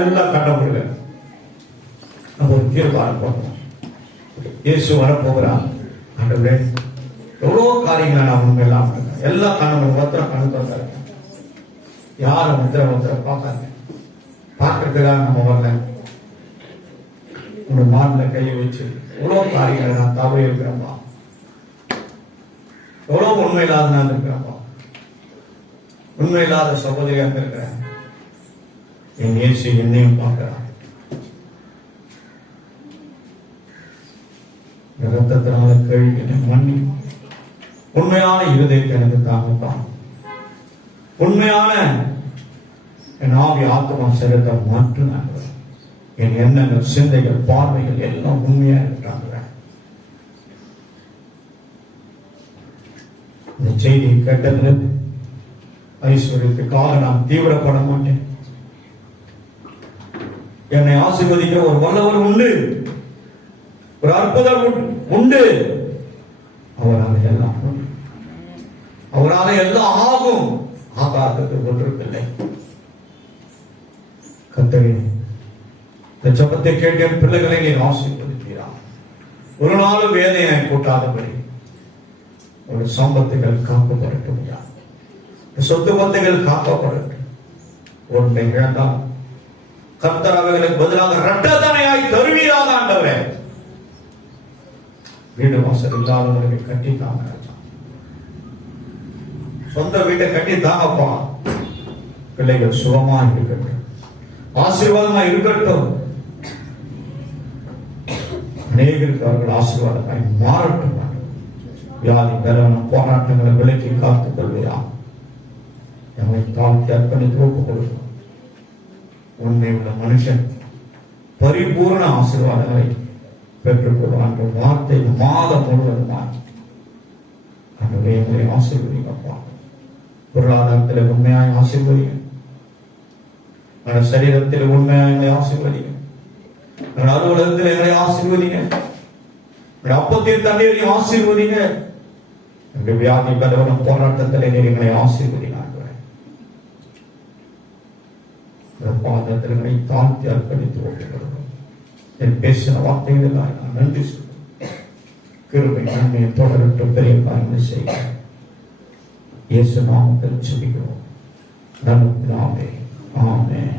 எல்லாம் கண்டப்படுங்க. நம்ம ஒரு தீர்மானம் பண்ணணும். இயேசு வரப்போகிறான். ஆண்டவரே, எவ்வளவு காரியங்களை நான் உண்மை எல்லாம் எல்லா கண்ணு ஒருத்தர கண்ணு திறந்தாரு. யாரும் ஒருத்தர பார்த்தாங்க. பார்க்கறதுக்காக நம்ம வரல. உங்க மார்ல கையை வச்சு எவ்வளவு காரியங்களை நான் தவறி இருக்கிறேன்ப்பா, எவ்வளவு உண்மை இல்லாத நான் இருக்கிறேன்ப்பா, உண்மை இல்லாத சகோதரியாக இருக்கிறேன். என் இயேசு என்னையும் பார்க்கிறான். ரத்தத்தினால கழுவி மண்ணி உண்மையான இருதயத்தை எனக்கு தாங்கத்தான். உண்மையான என் ஆவி ஆத்மா சரீரத்தை மாற்றினாங்க. என் எண்ணங்கள், சிந்தைகள், பார்வைகள் எல்லாம் உண்மையா இருக்கிறாங்க. இந்த செய்தியை கேட்டதிலிருந்து ஐஸ்வர்யத்துக்காக நான் தீவிரப்பட மாட்டேன். என்னை ஆசீர்வதிக்கிற ஒரு வல்லவர் உண்டு, ஒரு அற்புதம் உண்டு. அவரால் எல்லாம் உண்டு. அவரால் எல்லாம் ஆகும். ஆகாதது ஒன்றுமில்லை. கர்த்தரே, இந்த ஜெபத்தை கேட்டு என் பிள்ளைகளை நீ ஆசீர்வதிக்கிறார். ஒரு நாளும் வேதனையை கூட்டாதபடி ஒரு சம்பத்துகள் காக்கப்படட்டும். சொத்து பத்துகள் காக்கப்படட்டும். ஒன்றை இழந்தால் கர்த்தர் அவைகளுக்கு பதிலாக இரட்டத்தனையாய் தருவீராக. ஆண்டவரே, வீடு வாசல் இல்லாதவர்களை கட்டித்தாங்க. சொந்த வீட்டை கட்டி தாங்கப்பா. பிள்ளைகள் சுகமா இருக்கட்டும், ஆசீர்வாதமா இருக்கட்டும். அநேகருக்கு அவர்கள் ஆசீர்வாதமாய் மாறட்டும். வியாதி பலவீனம் போராட்டங்களை விலக்கி காத்துக் கொள்வீரா. நம்மை தாழ்த்தி அர்ப்பணித்து ஒப்புக் கொடுக்கும். உண்மை உள்ள மனுஷன் பரிபூர்ண ஆசீர்வாதங்களை பெற்றுக்கொள்வான். வார்த்தை மாதம் முழுவதுமாய் எங்களை ஆசீர்வதிங்கப்பா. பொருளாதாரத்தில் உண்மையாய் ஆசீர்வதிங்க. சரீரத்தில் உண்மையாய் எங்களை ஆசீர்வதிங்க. அலுவலகத்தில் எங்களை ஆசீர்வதிங்க. அப்பத்தில் தண்ணீரையும் ஆசீர்வதிங்க. வியாதி பலவீனம் போராட்டத்தில் எங்களை ஆசீர்வதிங்க. பாதத்தில் எங்களை தாழ்த்தி அர்ப்பணித்து ஓட்டுகிறோம். என் பேசின வார்த்தைகள் நான் நன்றி சொல்கிறேன். கிருபை நன்மையை தொடரட்டும். பெரிய காரியங்களை செய்ய இயேசு நாமத்தில் ஜெபிக்கிறோம். நல்ல ஆமென். ஆமென்.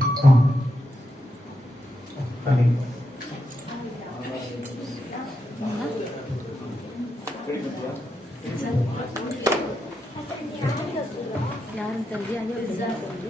யாரும் தெரியாது.